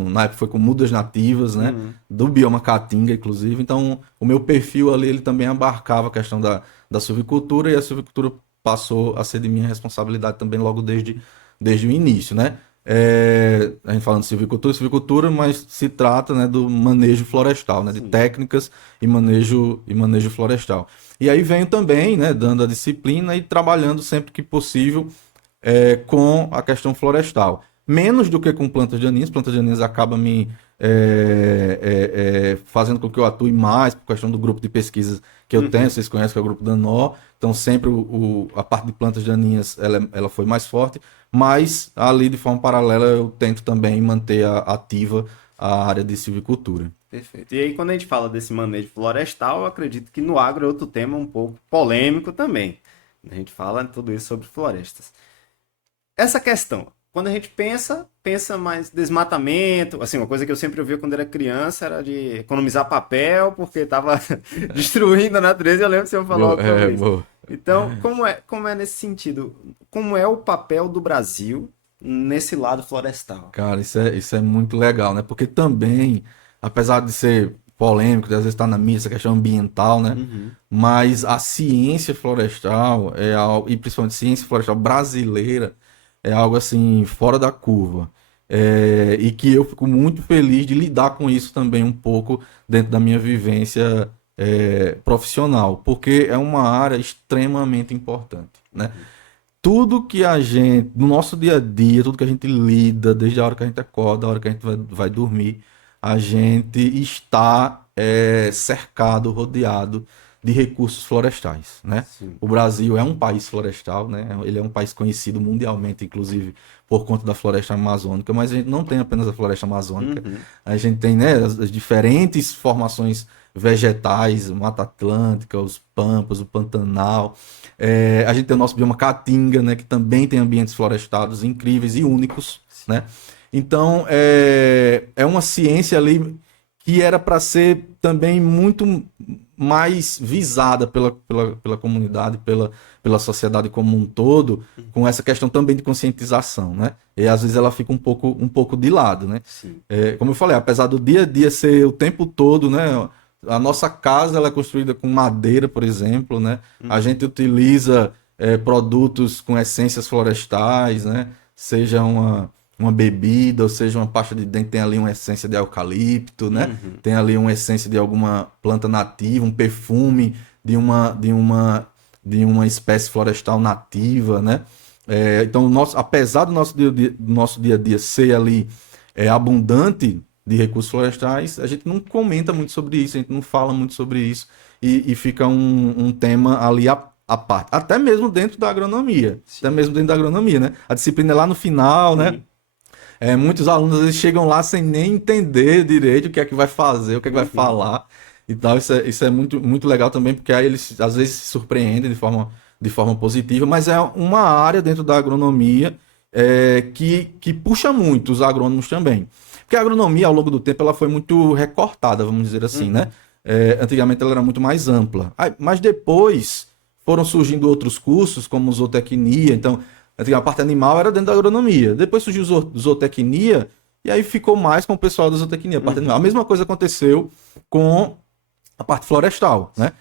na época foi com mudas nativas, né? Uhum. Do bioma Caatinga, inclusive. Então, o meu perfil ali, ele também abarcava a questão da silvicultura e a silvicultura passou a ser de minha responsabilidade também logo desde o início, né? A gente falando de silvicultura, mas se trata, né, do manejo florestal, né, de Sim. técnicas e manejo florestal. E aí venho também, né, dando a disciplina e trabalhando sempre que possível com a questão florestal. Menos do que com plantas daninhas acaba me fazendo com que eu atue mais por questão do grupo de pesquisas que eu tenho, Uhum. vocês conhecem que é o grupo da NO, então sempre a parte de plantas daninhas ela foi mais forte, mas ali de forma paralela eu tento também manter ativa a área de silvicultura. Perfeito. E aí, quando a gente fala desse manejo florestal, eu acredito que no agro é outro tema um pouco polêmico também. A gente fala tudo isso sobre florestas. Essa questão, quando a gente pensa mais desmatamento, assim, uma coisa que eu sempre ouvia quando era criança era de economizar papel, porque estava destruindo a natureza, eu lembro que você falou algo sobre isso. Boa. Então, como é nesse sentido? Como é o papel do Brasil nesse lado florestal? Cara, isso é muito legal, né? Porque também, apesar de ser polêmico, de às vezes estar na mídia, essa questão ambiental, né? Uhum. Mas a ciência florestal e principalmente ciência florestal brasileira, é algo assim fora da curva. E que eu fico muito feliz de lidar com isso também um pouco dentro da minha vivência profissional, porque é uma área extremamente importante, né? Tudo que a gente, no nosso dia a dia, tudo que a gente lida, desde a hora que a gente acorda, a hora que a gente vai dormir, a gente está cercado, rodeado de recursos florestais, né? Sim. O Brasil é um país florestal, né? Ele é um país conhecido mundialmente, inclusive, por conta da floresta amazônica, mas a gente não tem apenas a floresta amazônica, Uhum. a gente tem, né, as diferentes formações vegetais, Mata Atlântica, os Pampas, o Pantanal. A gente tem o nosso bioma Caatinga, né, que também tem ambientes florestados incríveis e únicos, né? Então, é uma ciência ali que era para ser também muito mais visada pela comunidade, pela sociedade como um todo, com essa questão também de conscientização, né? E às vezes ela fica um pouco de lado, né? Sim. Como eu falei, apesar do dia a dia ser o tempo todo, né? A nossa casa ela é construída com madeira, por exemplo, né? A gente utiliza produtos com essências florestais, né? Seja uma bebida, ou seja uma pasta de dente, tem ali uma essência de eucalipto, né? Uhum. Tem ali uma essência de alguma planta nativa, um perfume de uma espécie florestal nativa, né? Então, apesar do nosso dia a dia ser ali abundante de recursos florestais, a gente não comenta muito sobre isso, a gente não fala muito sobre isso, e fica um tema ali à parte. Até mesmo dentro da agronomia. Sim. Até mesmo dentro da agronomia, né? A disciplina é lá no final, né? Muitos alunos às vezes chegam lá sem nem entender direito o que é que vai fazer, o que é que vai falar e tal. Isso é muito, muito legal também, porque aí eles às vezes se surpreendem de forma positiva, mas é uma área dentro da agronomia que puxa muito os agrônomos também. Porque a agronomia, ao longo do tempo, ela foi muito recortada, vamos dizer assim, né? Antigamente ela era muito mais ampla. Mas depois foram surgindo outros cursos, como zootecnia. Então, a parte animal era dentro da agronomia. Depois surgiu zootecnia, e aí ficou mais com o pessoal da zootecnia, a parte animal. A mesma coisa aconteceu com a parte florestal, né?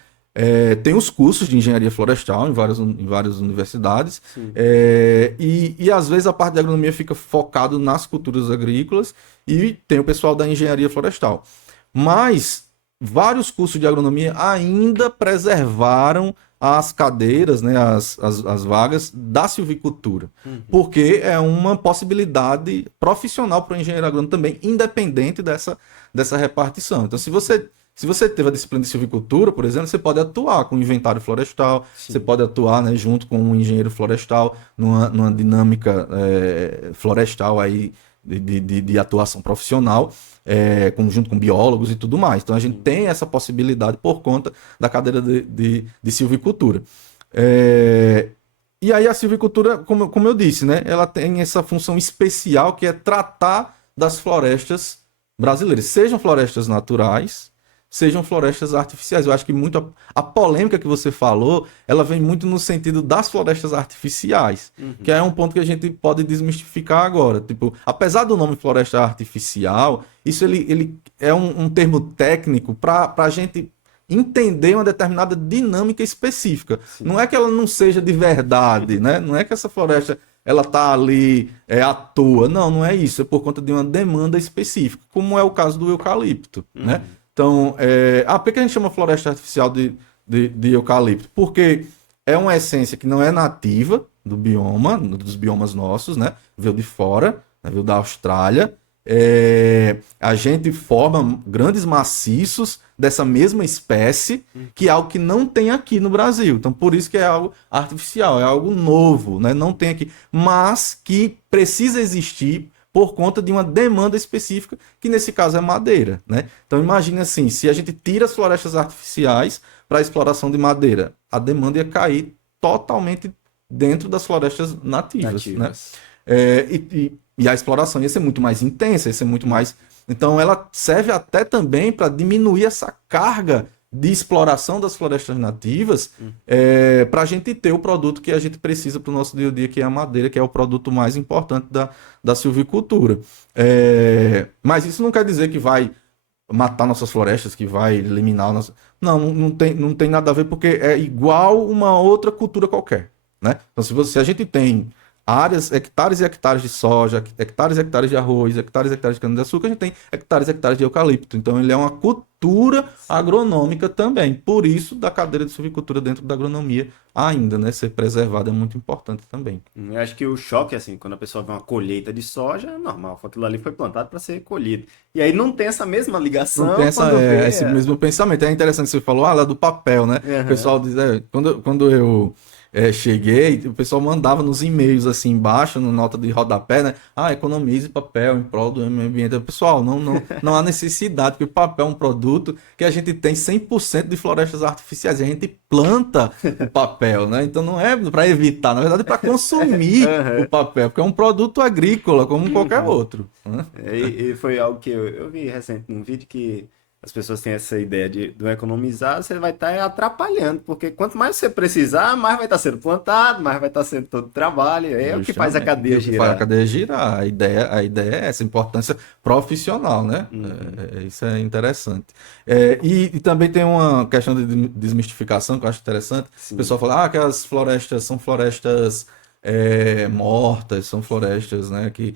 Tem os cursos de engenharia florestal em várias universidades, e às vezes a parte da agronomia fica focado nas culturas agrícolas e tem o pessoal da engenharia florestal. Mas vários cursos de agronomia ainda preservaram as cadeiras, né, as vagas da silvicultura, porque é uma possibilidade profissional para o engenheiro agrônomo também, independente dessa repartição. Então, se você teve a disciplina de silvicultura, por exemplo, você pode atuar com inventário florestal, você pode atuar, né, junto com um engenheiro florestal numa dinâmica florestal aí de atuação profissional, junto com biólogos e tudo mais. Então a gente tem essa possibilidade por conta da cadeira de silvicultura. E aí a silvicultura, como eu disse, né, ela tem essa função especial que é tratar das florestas brasileiras, sejam florestas naturais, sejam florestas artificiais. Eu acho que muito a polêmica que você falou, ela vem muito no sentido das florestas artificiais, que é um ponto que a gente pode desmistificar agora. Tipo, apesar do nome floresta artificial, isso ele é um termo técnico para a gente entender uma determinada dinâmica específica. Sim. Não é que ela não seja de verdade, né? Não é que essa floresta ela tá ali à toa. Não é isso. É por conta de uma demanda específica, como é o caso do eucalipto, né? Então, por que a gente chama floresta artificial de eucalipto? Porque é uma essência que não é nativa do bioma, dos biomas nossos, né? Veio de fora, né? Veio da Austrália. A gente forma grandes maciços dessa mesma espécie, que é algo que não tem aqui no Brasil. Então, por isso que é algo artificial, é algo novo, né? Não tem aqui, mas que precisa existir por conta de uma demanda específica, que nesse caso é madeira, né? Então imagine assim, se a gente tira as florestas artificiais para a exploração de madeira, a demanda ia cair totalmente dentro das florestas nativas. Né? E a exploração ia ser muito mais intensa, ia ser muito mais... Então ela serve até também para diminuir essa carga de exploração das florestas nativas, para a gente ter o produto que a gente precisa para o nosso dia a dia, que é a madeira, que é o produto mais importante da silvicultura. Mas isso não quer dizer que vai matar nossas florestas, que vai eliminar nossas... Não tem nada a ver, porque é igual uma outra cultura qualquer, né? Então se a gente tem áreas, hectares e hectares de soja, hectares e hectares de arroz, hectares e hectares de cana-de-açúcar, a gente tem hectares e hectares de eucalipto. Então, ele é uma cultura agronômica também. Por isso, da cadeira de silvicultura dentro da agronomia ainda, né? Ser preservada é muito importante também. Eu acho que o choque, assim, quando a pessoa vê uma colheita de soja, é normal, aquilo ali foi plantado para ser colhido. E aí não tem essa mesma ligação Não tem essa, quando vê. esse mesmo pensamento. É interessante que você falou, lá do papel, né? O Aham. pessoal diz, quando eu cheguei, o pessoal mandava nos e-mails assim embaixo, na nota de rodapé, né? Economize papel em prol do meio ambiente. Pessoal, não há necessidade, porque o papel é um produto que a gente tem 100% de florestas artificiais. A gente planta o papel, né? Então não é para evitar, na verdade é para consumir o Aham. papel, porque é um produto agrícola, como qualquer outro, né? E foi algo que eu vi recente num vídeo que as pessoas têm essa ideia do economizar, você vai estar atrapalhando, porque quanto mais você precisar, mais vai estar sendo plantado, mais vai estar sendo todo trabalho, é o que faz a Justamente. cadeia O que faz a girar. cadeia girar. A ideia é essa, importância profissional, né? Uhum. Isso é interessante. E também tem uma questão de desmistificação que eu acho interessante. O Sim. pessoal fala que as florestas são florestas mortas, são florestas, né, que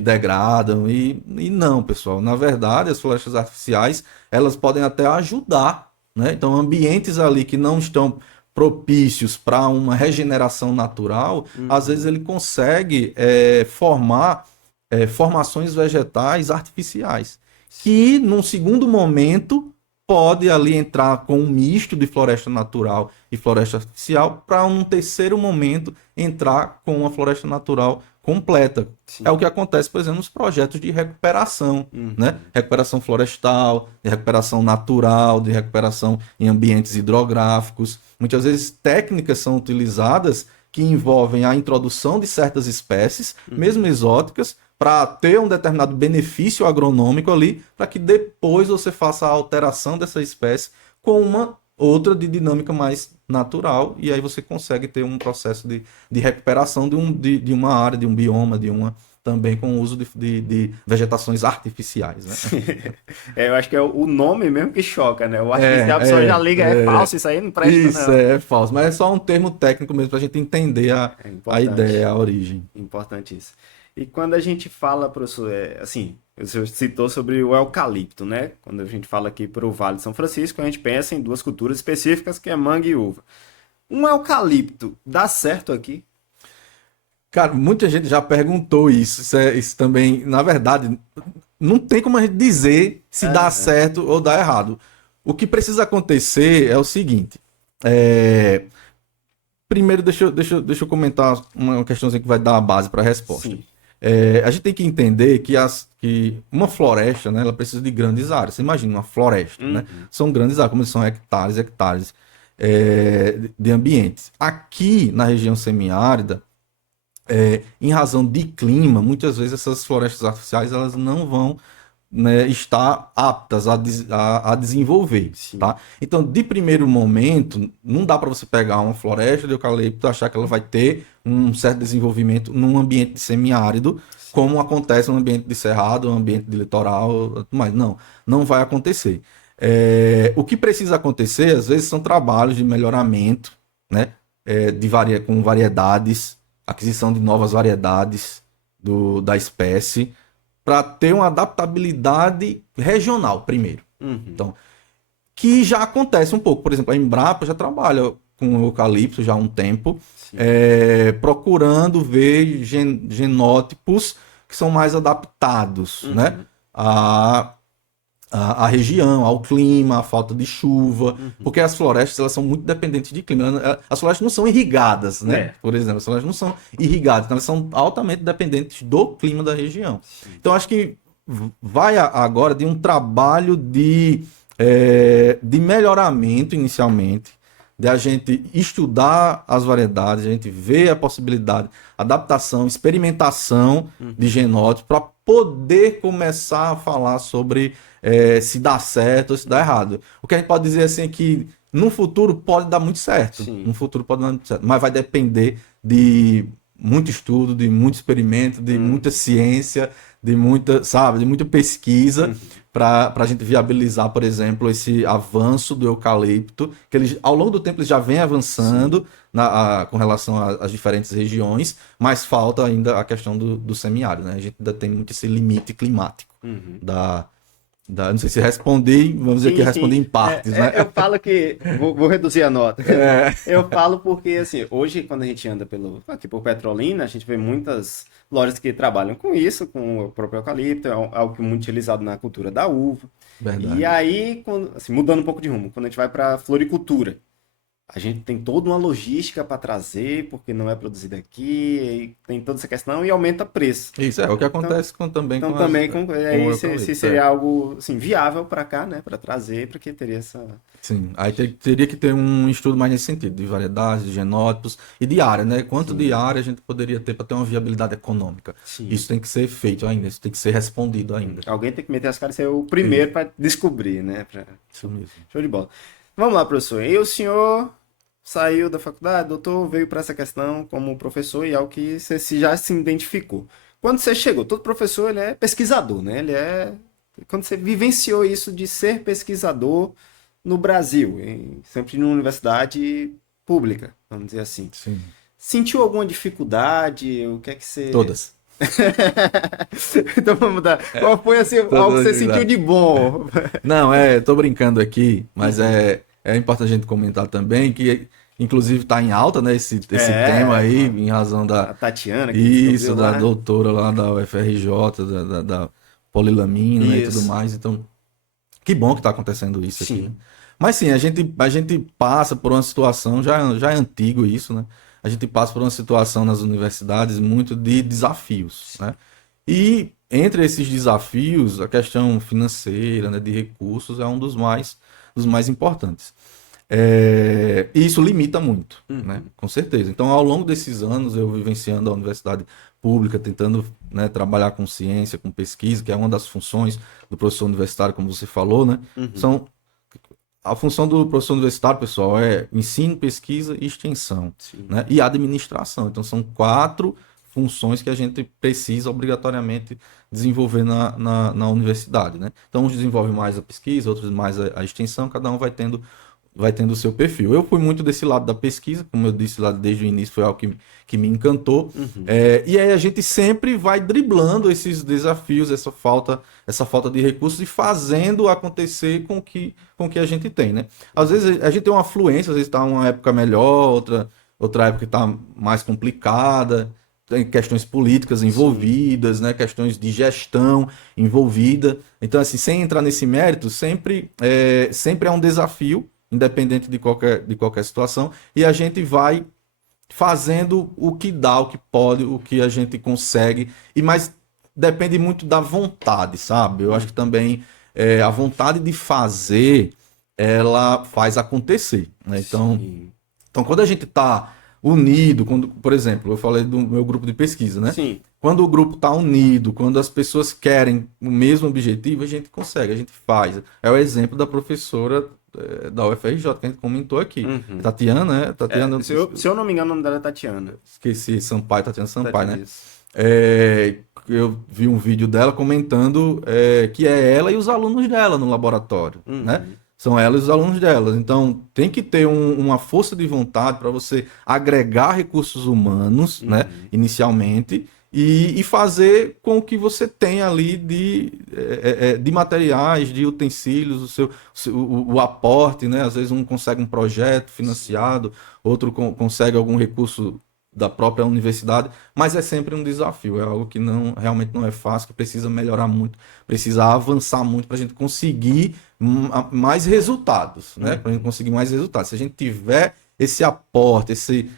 degradam. E não, pessoal. Na verdade, as florestas artificiais, elas podem até ajudar, né? Então, ambientes ali que não estão propícios para uma regeneração natural, às vezes Uhum. ele consegue formar formações vegetais artificiais, que num segundo momento pode ali entrar com um misto de floresta natural e floresta artificial, para um terceiro momento entrar com uma floresta natural completa. É o Sim. que acontece, por exemplo, nos projetos de recuperação, né? Uhum. Recuperação florestal, de recuperação natural, de recuperação em ambientes hidrográficos. Muitas vezes técnicas são utilizadas que envolvem a introdução de certas espécies, mesmo Uhum. exóticas, para ter um determinado benefício agronômico ali, para que depois você faça a alteração dessa espécie com uma outra de dinâmica mais natural, e aí você consegue ter um processo de recuperação de uma área, de um bioma, também com o uso de vegetações artificiais, né? Eu acho que é o nome mesmo que choca, né? O artificial, a pessoa já É, liga, é é, falso, isso aí não presta, isso não. é falso, mas é só um termo técnico mesmo para a gente entender É a ideia, importante. a origem. Importante isso. E quando a gente fala, professor, assim, o senhor citou sobre o eucalipto, né? Quando a gente fala aqui para o Vale de São Francisco, a gente pensa em duas culturas específicas, que é manga e uva. Um eucalipto dá certo aqui? Cara, muita gente já perguntou isso. Isso também, na verdade, não tem como a gente dizer se dá Aham. certo ou dá errado. O que precisa acontecer é o seguinte. é, Primeiro, deixa eu comentar uma questãozinha que vai dar a base para a resposta. Sim. A gente tem que entender que uma floresta, né, ela precisa de grandes áreas. Você imagina uma floresta, né? Uhum. São grandes áreas, como são hectares, hectares de ambientes. Aqui na região semiárida, em razão de clima, muitas vezes essas florestas artificiais elas não vão, né, estar aptas a desenvolver, Sim. tá? Então, de primeiro momento, não dá para você pegar uma floresta de eucalipto e achar que ela vai ter um certo desenvolvimento num ambiente semiárido, Sim. como acontece no ambiente de cerrado, no ambiente de litoral, mas não vai acontecer. O que precisa acontecer, às vezes, são trabalhos de melhoramento, né? Com variedades, aquisição de novas variedades da espécie, para ter uma adaptabilidade regional, primeiro. Uhum. Então, que já acontece um pouco. Por exemplo, a Embrapa já trabalha com o eucalipto já há um tempo, Sim. procurando ver genótipos que são mais adaptados, né? Uhum. A, a região, ao clima, à falta de chuva, Uhum. porque as florestas elas são muito dependentes de clima. As florestas não são irrigadas, né? É. Por exemplo, as florestas não são irrigadas, então elas são altamente dependentes do clima da região. Sim. Então acho que vai agora de um trabalho de melhoramento inicialmente, de a gente estudar as variedades, a gente ver a possibilidade, adaptação, experimentação de Uhum. genótipos para poder começar a falar sobre se dá certo ou se dá Uhum. errado. O que a gente pode dizer assim é que no futuro pode dar muito certo, no Sim. futuro pode dar muito certo, mas vai depender de muito estudo, de muito experimento, de muita Uhum. ciência, de muita, sabe, de muita pesquisa para a gente viabilizar, por exemplo, esse avanço do eucalipto, que eles, ao longo do tempo eles já vem avançando com relação às diferentes regiões, mas falta ainda a questão do semiárido, né? A gente ainda tem muito esse limite climático não sei se respondi, vamos dizer que respondi em partes, né? Eu falo que. Vou reduzir a nota. Eu falo porque, assim, hoje, quando a gente anda aqui por Petrolina, a gente vê muitas lojas que trabalham com isso, com o próprio eucalipto, é algo que é muito utilizado na cultura da uva. Verdade. E aí, assim, mudando um pouco de rumo, quando a gente vai para floricultura, a gente tem toda uma logística para trazer, porque não é produzido aqui, e tem toda essa questão e aumenta o preço. Isso é o que acontece também Então com também com o se eucalipto, seria algo assim, viável para cá, né, para trazer, porque teria essa. Sim, aí teria que ter um estudo mais nesse sentido, de variedades, de genótipos e de área, né? Quanto de área a gente poderia ter para ter uma viabilidade econômica. Sim. Isso tem que ser feito ainda, isso tem que ser respondido ainda. Alguém tem que meter as caras e ser o primeiro para descobrir, né? Isso mesmo. Show de bola. Vamos lá, professor. E o senhor saiu da faculdade, doutor, veio para essa questão como professor e é o que você já se identificou. Quando você chegou, todo professor ele é pesquisador, né? Quando você vivenciou isso de ser pesquisador no Brasil, sempre numa universidade pública, vamos dizer assim. Sim. Sentiu alguma dificuldade? O que é que você... Todas. Então vamos mudar. Qual foi assim, algo que você sentiu de bom? Não, tô brincando aqui, mas é importante a gente comentar também que, inclusive, está em alta, né, esse tema aí, em razão da... A Tatiana. Isso, da doutora lá da UFRJ, da polilamina, né, e tudo mais. Então, que bom que está acontecendo isso aqui. Né? Mas sim, a gente passa por uma situação, já é antigo isso, né? A gente passa por uma situação nas universidades muito de desafios, né? E entre esses desafios, a questão financeira, né, de recursos, é um dos mais importantes. E isso limita muito, né? Com certeza. Então, ao longo desses anos, eu vivenciando a universidade pública, tentando, né, trabalhar com ciência, com pesquisa, que é uma das funções do professor universitário, como você falou, né? A função do professor universitário, pessoal, é ensino, pesquisa e extensão, né? E administração. Então, são 4 funções que a gente precisa obrigatoriamente desenvolver na universidade, né? Então, uns desenvolvem mais a pesquisa, outros mais a extensão, cada um vai tendo o seu perfil. Eu fui muito desse lado da pesquisa, como eu disse lá desde o início, foi algo que me encantou. E aí a gente sempre vai driblando esses desafios, essa falta de recursos e fazendo acontecer com que a gente tem, né? Às vezes a gente tem uma afluência, às vezes está uma época melhor, outra época está mais complicada, tem questões políticas envolvidas, né? Questões de gestão envolvida. Então, assim, sem entrar nesse mérito, sempre é um desafio, independente de qualquer situação, e a gente vai fazendo o que dá, o que pode, o que a gente consegue, mas depende muito da vontade, sabe? Eu acho que também a vontade de fazer, ela faz acontecer, né? Então, quando a gente está unido, por exemplo, eu falei do meu grupo de pesquisa, né? Sim. Quando o grupo está unido, quando as pessoas querem o mesmo objetivo, a gente consegue, a gente faz. É o exemplo da professora da UFRJ, que a gente comentou aqui. Tatiana, né? Tatiana, se eu não me engano, o nome dela é Tatiana. Esqueci, Tatiana Sampaio, né? Eu vi um vídeo dela comentando que é ela e os alunos dela no laboratório, né? São ela e os alunos dela. Então, tem que ter uma força de vontade para você agregar recursos humanos, né? Inicialmente, e fazer com que você tenha ali de materiais, de utensílios, o aporte, né? Às vezes um consegue um projeto financiado, outro consegue algum recurso da própria universidade, mas é sempre um desafio, é algo que realmente não é fácil, que precisa melhorar muito, precisa avançar muito para a gente conseguir mais resultados, né? Para a gente conseguir mais resultados. Se a gente tiver esse aporte,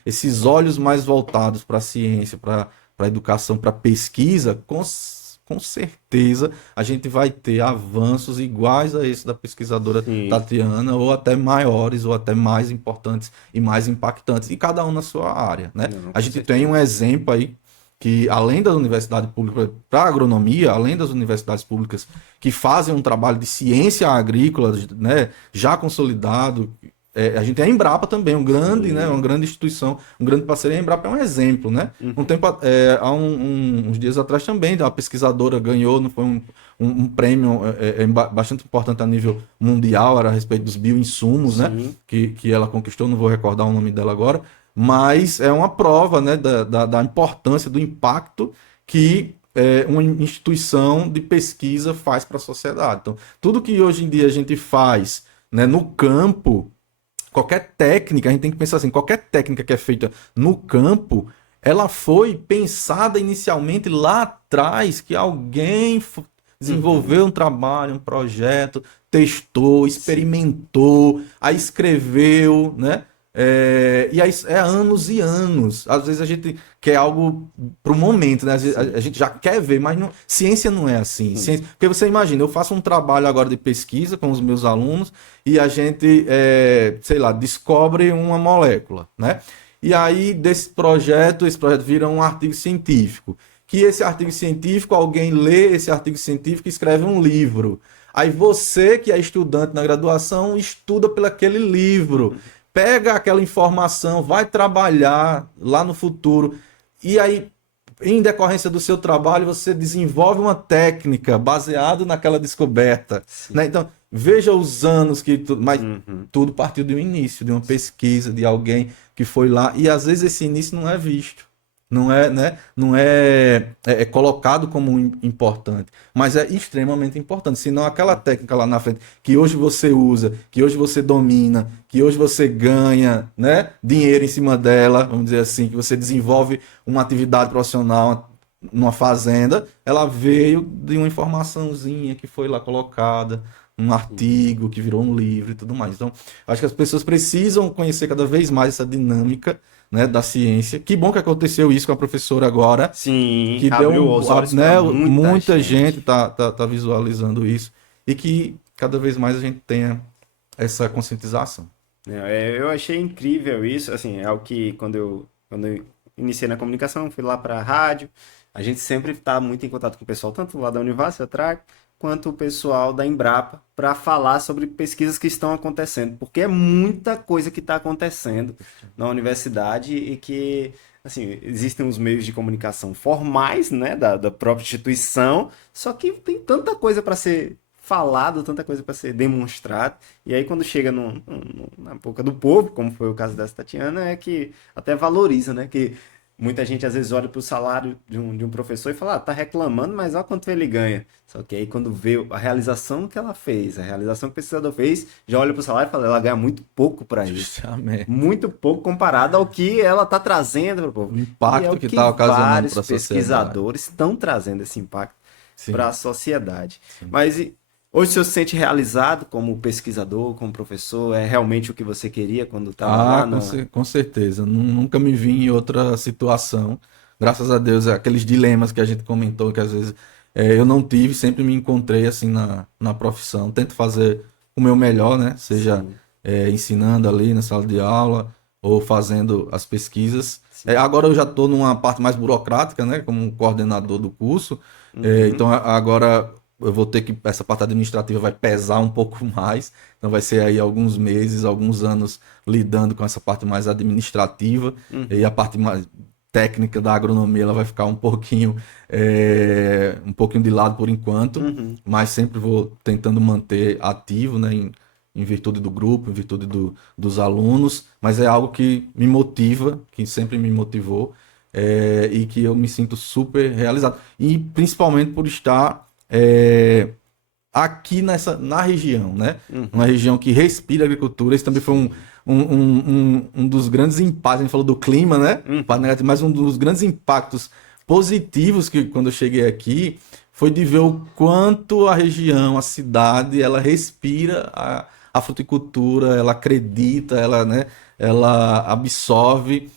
esses olhos mais voltados para a ciência, para a educação, para a pesquisa, com certeza a gente vai ter avanços iguais a esse da pesquisadora Tatiana, ou até maiores, ou até mais importantes e mais impactantes, e cada um na sua área, né? A gente tem um exemplo aí, que além da universidade pública para agronomia, além das universidades públicas que fazem um trabalho de ciência agrícola, né, já consolidado, a gente tem a Embrapa também, Sim. né, uma grande instituição, um grande parceiro. A Embrapa é um exemplo, né? Uns dias atrás também, uma pesquisadora ganhou, não foi um prêmio bastante importante a nível mundial, era a respeito dos bioinsumos, né? Sim. Que ela conquistou, não vou recordar o nome dela agora, mas é uma prova, né, da importância, do impacto que uma instituição de pesquisa faz para a sociedade. Então, tudo que hoje em dia a gente faz, né, no campo, qualquer técnica, a gente tem que pensar assim, qualquer técnica que é feita no campo, ela foi pensada inicialmente lá atrás, que alguém desenvolveu um trabalho, um projeto, testou, experimentou, aí escreveu, né? E aí é anos e anos. Às vezes a gente quer algo para o momento, né? Às vezes a gente já quer ver, mas ciência não é assim. Porque você imagina, eu faço um trabalho agora de pesquisa com os meus alunos e a gente, sei lá, descobre uma molécula, né? E aí esse projeto vira um artigo científico. Que esse artigo científico, alguém lê esse artigo científico e escreve um livro. Aí você, que é estudante na graduação, estuda pelo aquele livro, pega aquela informação, vai trabalhar lá no futuro, e aí, em decorrência do seu trabalho, você desenvolve uma técnica baseada naquela descoberta, né? Então, veja os anos mas tudo partiu de um início, de uma pesquisa, de alguém que foi lá, e às vezes esse início não é visto. Não é, né? Não é colocado como importante, mas é extremamente importante. Senão aquela técnica lá na frente que hoje você usa, que hoje você domina, que hoje você ganha, né, dinheiro em cima dela, vamos dizer assim, que você desenvolve uma atividade profissional numa fazenda, ela veio de uma informaçãozinha que foi lá colocada, um artigo que virou um livro e tudo mais. Então, acho que as pessoas precisam conhecer cada vez mais essa dinâmica, né, da ciência. Que bom que aconteceu isso com a professora agora. Sim, Que abriu os olhos né, para muita gente. gente tá visualizando isso. E que cada vez mais a gente tenha essa conscientização. Eu achei incrível isso, assim, é o que quando eu iniciei na comunicação, fui lá para a rádio, a gente sempre está muito em contato com o pessoal, tanto lá da Univasf, a Trac, quanto o pessoal da Embrapa, para falar sobre pesquisas que estão acontecendo, porque é muita coisa que está acontecendo na universidade e que, assim, existem os meios de comunicação formais, né, da própria instituição, só que tem tanta coisa para ser falado, tanta coisa para ser demonstrado. E aí, quando chega na boca do povo, como foi o caso dessa Tatiana, é que até valoriza, né? Que muita gente às vezes olha para o salário de um professor e fala, tá reclamando, mas olha quanto ele ganha. Só que aí, quando vê a realização que ela fez, a realização que o pesquisador fez, já olha para o salário e fala, ela ganha muito pouco para isso. Justamente. Muito pouco comparado ao que ela está trazendo para o povo. O E é impacto o que que está ocasionando vários para a sociedade. pesquisadores estão trazendo esse impacto para Sim. a sociedade. Sim. Mas hoje você se sente realizado como pesquisador, como professor? É realmente o que você queria quando estava lá? Com certeza. Nunca me vi em outra situação. Graças a Deus, aqueles dilemas que a gente comentou, que às vezes eu não tive, sempre me encontrei assim na profissão. Tento fazer o meu melhor, né? Seja Sim, ensinando ali na sala de aula ou fazendo as pesquisas. sim. Agora eu já estou numa parte mais burocrática, né? Como coordenador do curso. Então agora eu vou ter que, essa parte administrativa vai pesar um pouco mais, então vai ser aí alguns meses, alguns anos lidando com essa parte mais administrativa, e a parte mais técnica da agronomia ela vai ficar um pouquinho de lado por enquanto, mas sempre vou tentando manter ativo, né, em virtude do grupo, em virtude dos alunos, mas é algo que me motiva, que sempre me motivou, e que eu me sinto super realizado, e principalmente por estar aqui na região, né? Uma região que respira agricultura. Esse também foi um dos grandes impactos. A gente falou do clima, né? Mas um dos grandes impactos positivos que quando eu cheguei aqui foi de ver o quanto a região, a cidade, ela respira a fruticultura, ela acredita, ela, né? Ela absorve,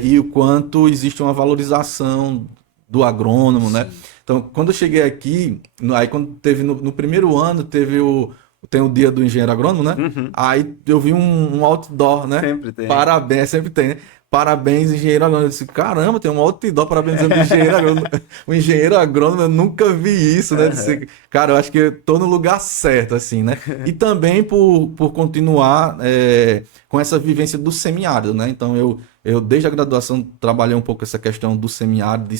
e o quanto existe uma valorização do agrônomo, né? Então, quando eu cheguei aqui, aí quando teve no primeiro ano, tem o dia do engenheiro agrônomo, né? Aí eu vi um outdoor, né? Sempre tem. Parabéns, sempre tem, né? parabéns, engenheiro agrônomo. Eu disse, caramba, tem um outdoor parabenizando o engenheiro agrônomo. O engenheiro agrônomo, eu nunca vi isso, né? Eu disse, cara, eu acho que eu tô no lugar certo, assim, né? E também por continuar com essa vivência do semiárido, né? Então, eu desde a graduação, trabalhei um pouco essa questão do semiárido,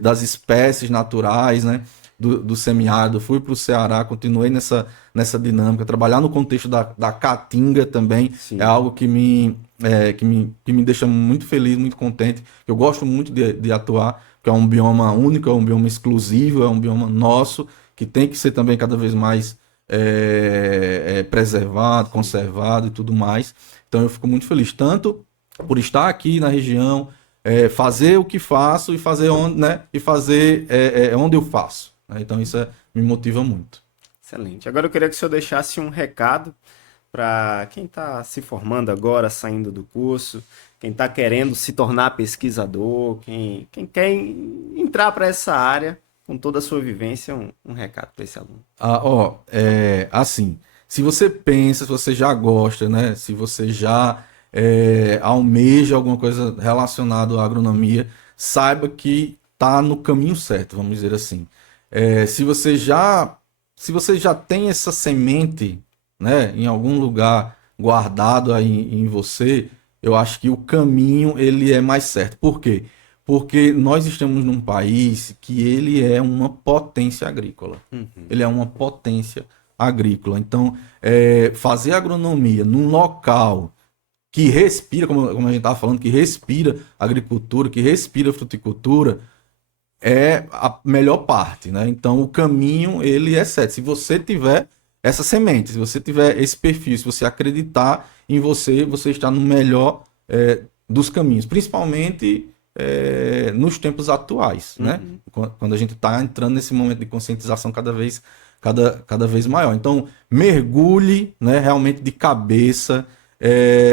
das espécies naturais, né? Do semiárido, fui para o Ceará, continuei nessa dinâmica. Trabalhar no contexto da caatinga também é Sim. algo que me deixa muito feliz, muito contente. Eu gosto muito de atuar, porque é um bioma único, é um bioma exclusivo, é um bioma nosso, que tem que ser também cada vez mais preservado, conservado e tudo mais. Então eu fico muito feliz, tanto por estar aqui na região, fazer o que faço e fazer onde, né? E fazer onde eu faço, né? Então isso me motiva muito. Excelente. Agora eu queria que o senhor deixasse um recado para quem está se formando agora, saindo do curso, quem está querendo se tornar pesquisador, quem quer entrar para essa área com toda a sua vivência, um recado para esse aluno. Assim, se você pensa, se você já gosta, né? Se você já almeja alguma coisa relacionada à agronomia, saiba que está no caminho certo, vamos dizer assim. Se você já tem essa semente, né, em algum lugar guardado aí em você, eu acho que o caminho ele é mais certo. Por quê? Porque nós estamos num país que ele é uma potência agrícola. Ele é uma potência agrícola. Então, fazer agronomia num local que respira, como a gente estava falando, que respira agricultura, que respira fruticultura, é a melhor parte, né? Então, o caminho, ele é certo. Se você tiver essa semente, se você tiver esse perfil, se você acreditar em você, você está no melhor dos caminhos, principalmente nos tempos atuais, né? Quando a gente está entrando nesse momento de conscientização cada vez maior. Então, mergulhe, né, realmente de cabeça,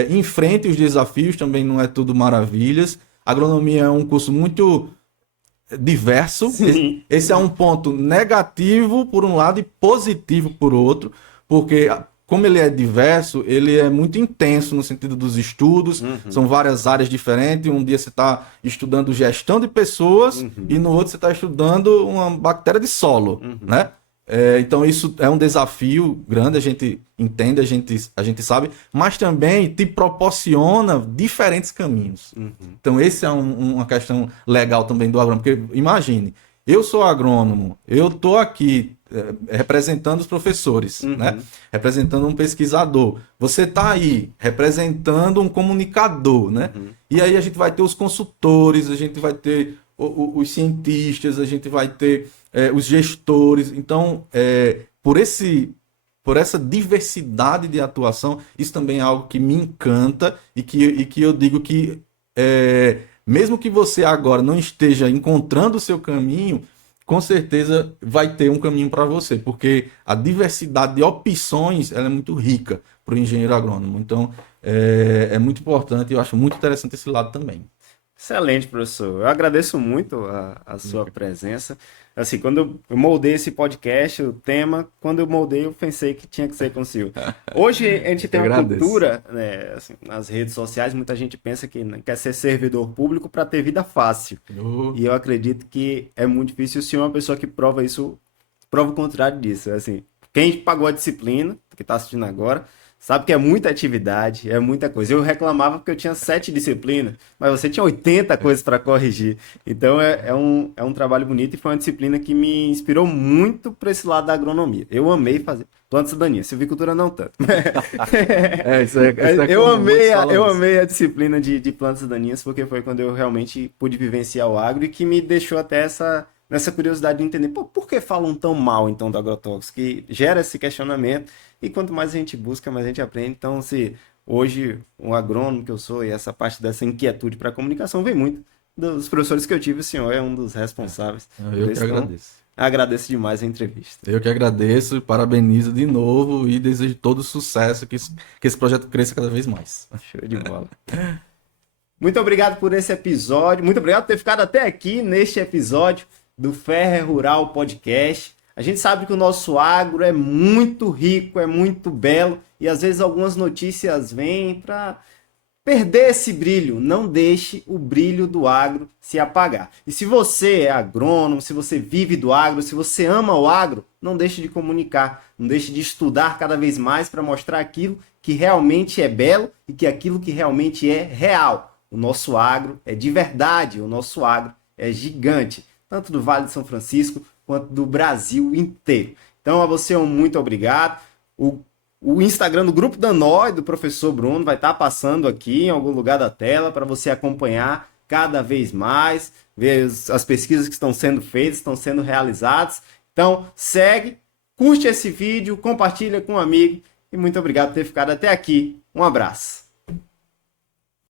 enfrente os desafios, também não é tudo maravilhas. Agronomia é um curso muito diverso. Sim. Esse é um ponto negativo por um lado e positivo por outro, porque como ele é diverso, ele é muito intenso no sentido dos estudos, são várias áreas diferentes. Um dia você está estudando gestão de pessoas e no outro você está estudando uma bactéria de solo, né? Então isso é um desafio grande, a gente entende, a gente sabe, mas também te proporciona diferentes caminhos. Então esse é uma questão legal também do agrônomo, porque imagine, eu sou agrônomo, eu estou aqui representando os professores, né? Representando um pesquisador. Você está aí representando um comunicador, né? E aí a gente vai ter os consultores, a gente vai ter os cientistas, a gente vai ter os gestores. Então, por essa diversidade de atuação, isso também é algo que me encanta e que eu digo que, mesmo que você agora não esteja encontrando o seu caminho, com certeza vai ter um caminho para você, porque a diversidade de opções ela é muito rica para o engenheiro agrônomo. Então, é muito importante e eu acho muito interessante esse lado também. Excelente, professor. Eu agradeço muito a sua presença. Assim, quando eu moldei esse podcast, o tema, quando eu moldei, eu pensei que tinha que ser com o senhor. Hoje a gente tem Eu uma agradeço. cultura, né, assim, nas redes sociais, muita gente pensa que quer ser servidor público para ter vida fácil. E eu acredito que é muito difícil. O senhor é uma pessoa que prova isso, prova o contrário disso. Assim, quem pagou a disciplina, que está assistindo agora, sabe que é muita atividade, é muita coisa. Eu reclamava porque eu tinha 7 disciplinas, mas você tinha 80 coisas para corrigir. Então é um trabalho bonito e foi uma disciplina que me inspirou muito para esse lado da agronomia. Eu amei fazer plantas daninhas, silvicultura não tanto. Isso é Eu comum, muitos amei, falam eu isso. amei a disciplina de plantas daninhas porque foi quando eu realmente pude vivenciar o agro e que me deixou até nessa curiosidade de entender, pô, por que falam tão mal então do agrotóxico? Que gera esse questionamento e quanto mais a gente busca, mais a gente aprende. Então, se hoje um agrônomo que eu sou e essa parte dessa inquietude para a comunicação vem muito dos professores que eu tive, o senhor é um dos responsáveis por Eu que isso. Então, agradeço. agradeço demais a entrevista. Eu que agradeço, parabenizo de novo e desejo todo sucesso, que esse projeto cresça cada vez mais. Show de bola. Muito obrigado por esse episódio. Muito obrigado por ter ficado até aqui neste episódio do Ferre Rural Podcast. A gente sabe que o nosso agro é muito rico, é muito belo e às vezes algumas notícias vêm para perder esse brilho. Não deixe o brilho do agro se apagar. E se você é agrônomo, se você vive do agro, se você ama o agro, não deixe de comunicar, não deixe de estudar cada vez mais para mostrar aquilo que realmente é belo e que aquilo que realmente é real. O nosso agro é de verdade, o nosso agro é gigante, tanto do Vale de São Francisco quanto do Brasil inteiro. Então, a você muito obrigado. O Instagram do Grupo Danói, do professor Bruno, vai estar passando aqui em algum lugar da tela para você acompanhar cada vez mais, ver as pesquisas que estão sendo feitas, estão sendo realizadas. Então, segue, curte esse vídeo, compartilha com um amigo e muito obrigado por ter ficado até aqui. Um abraço.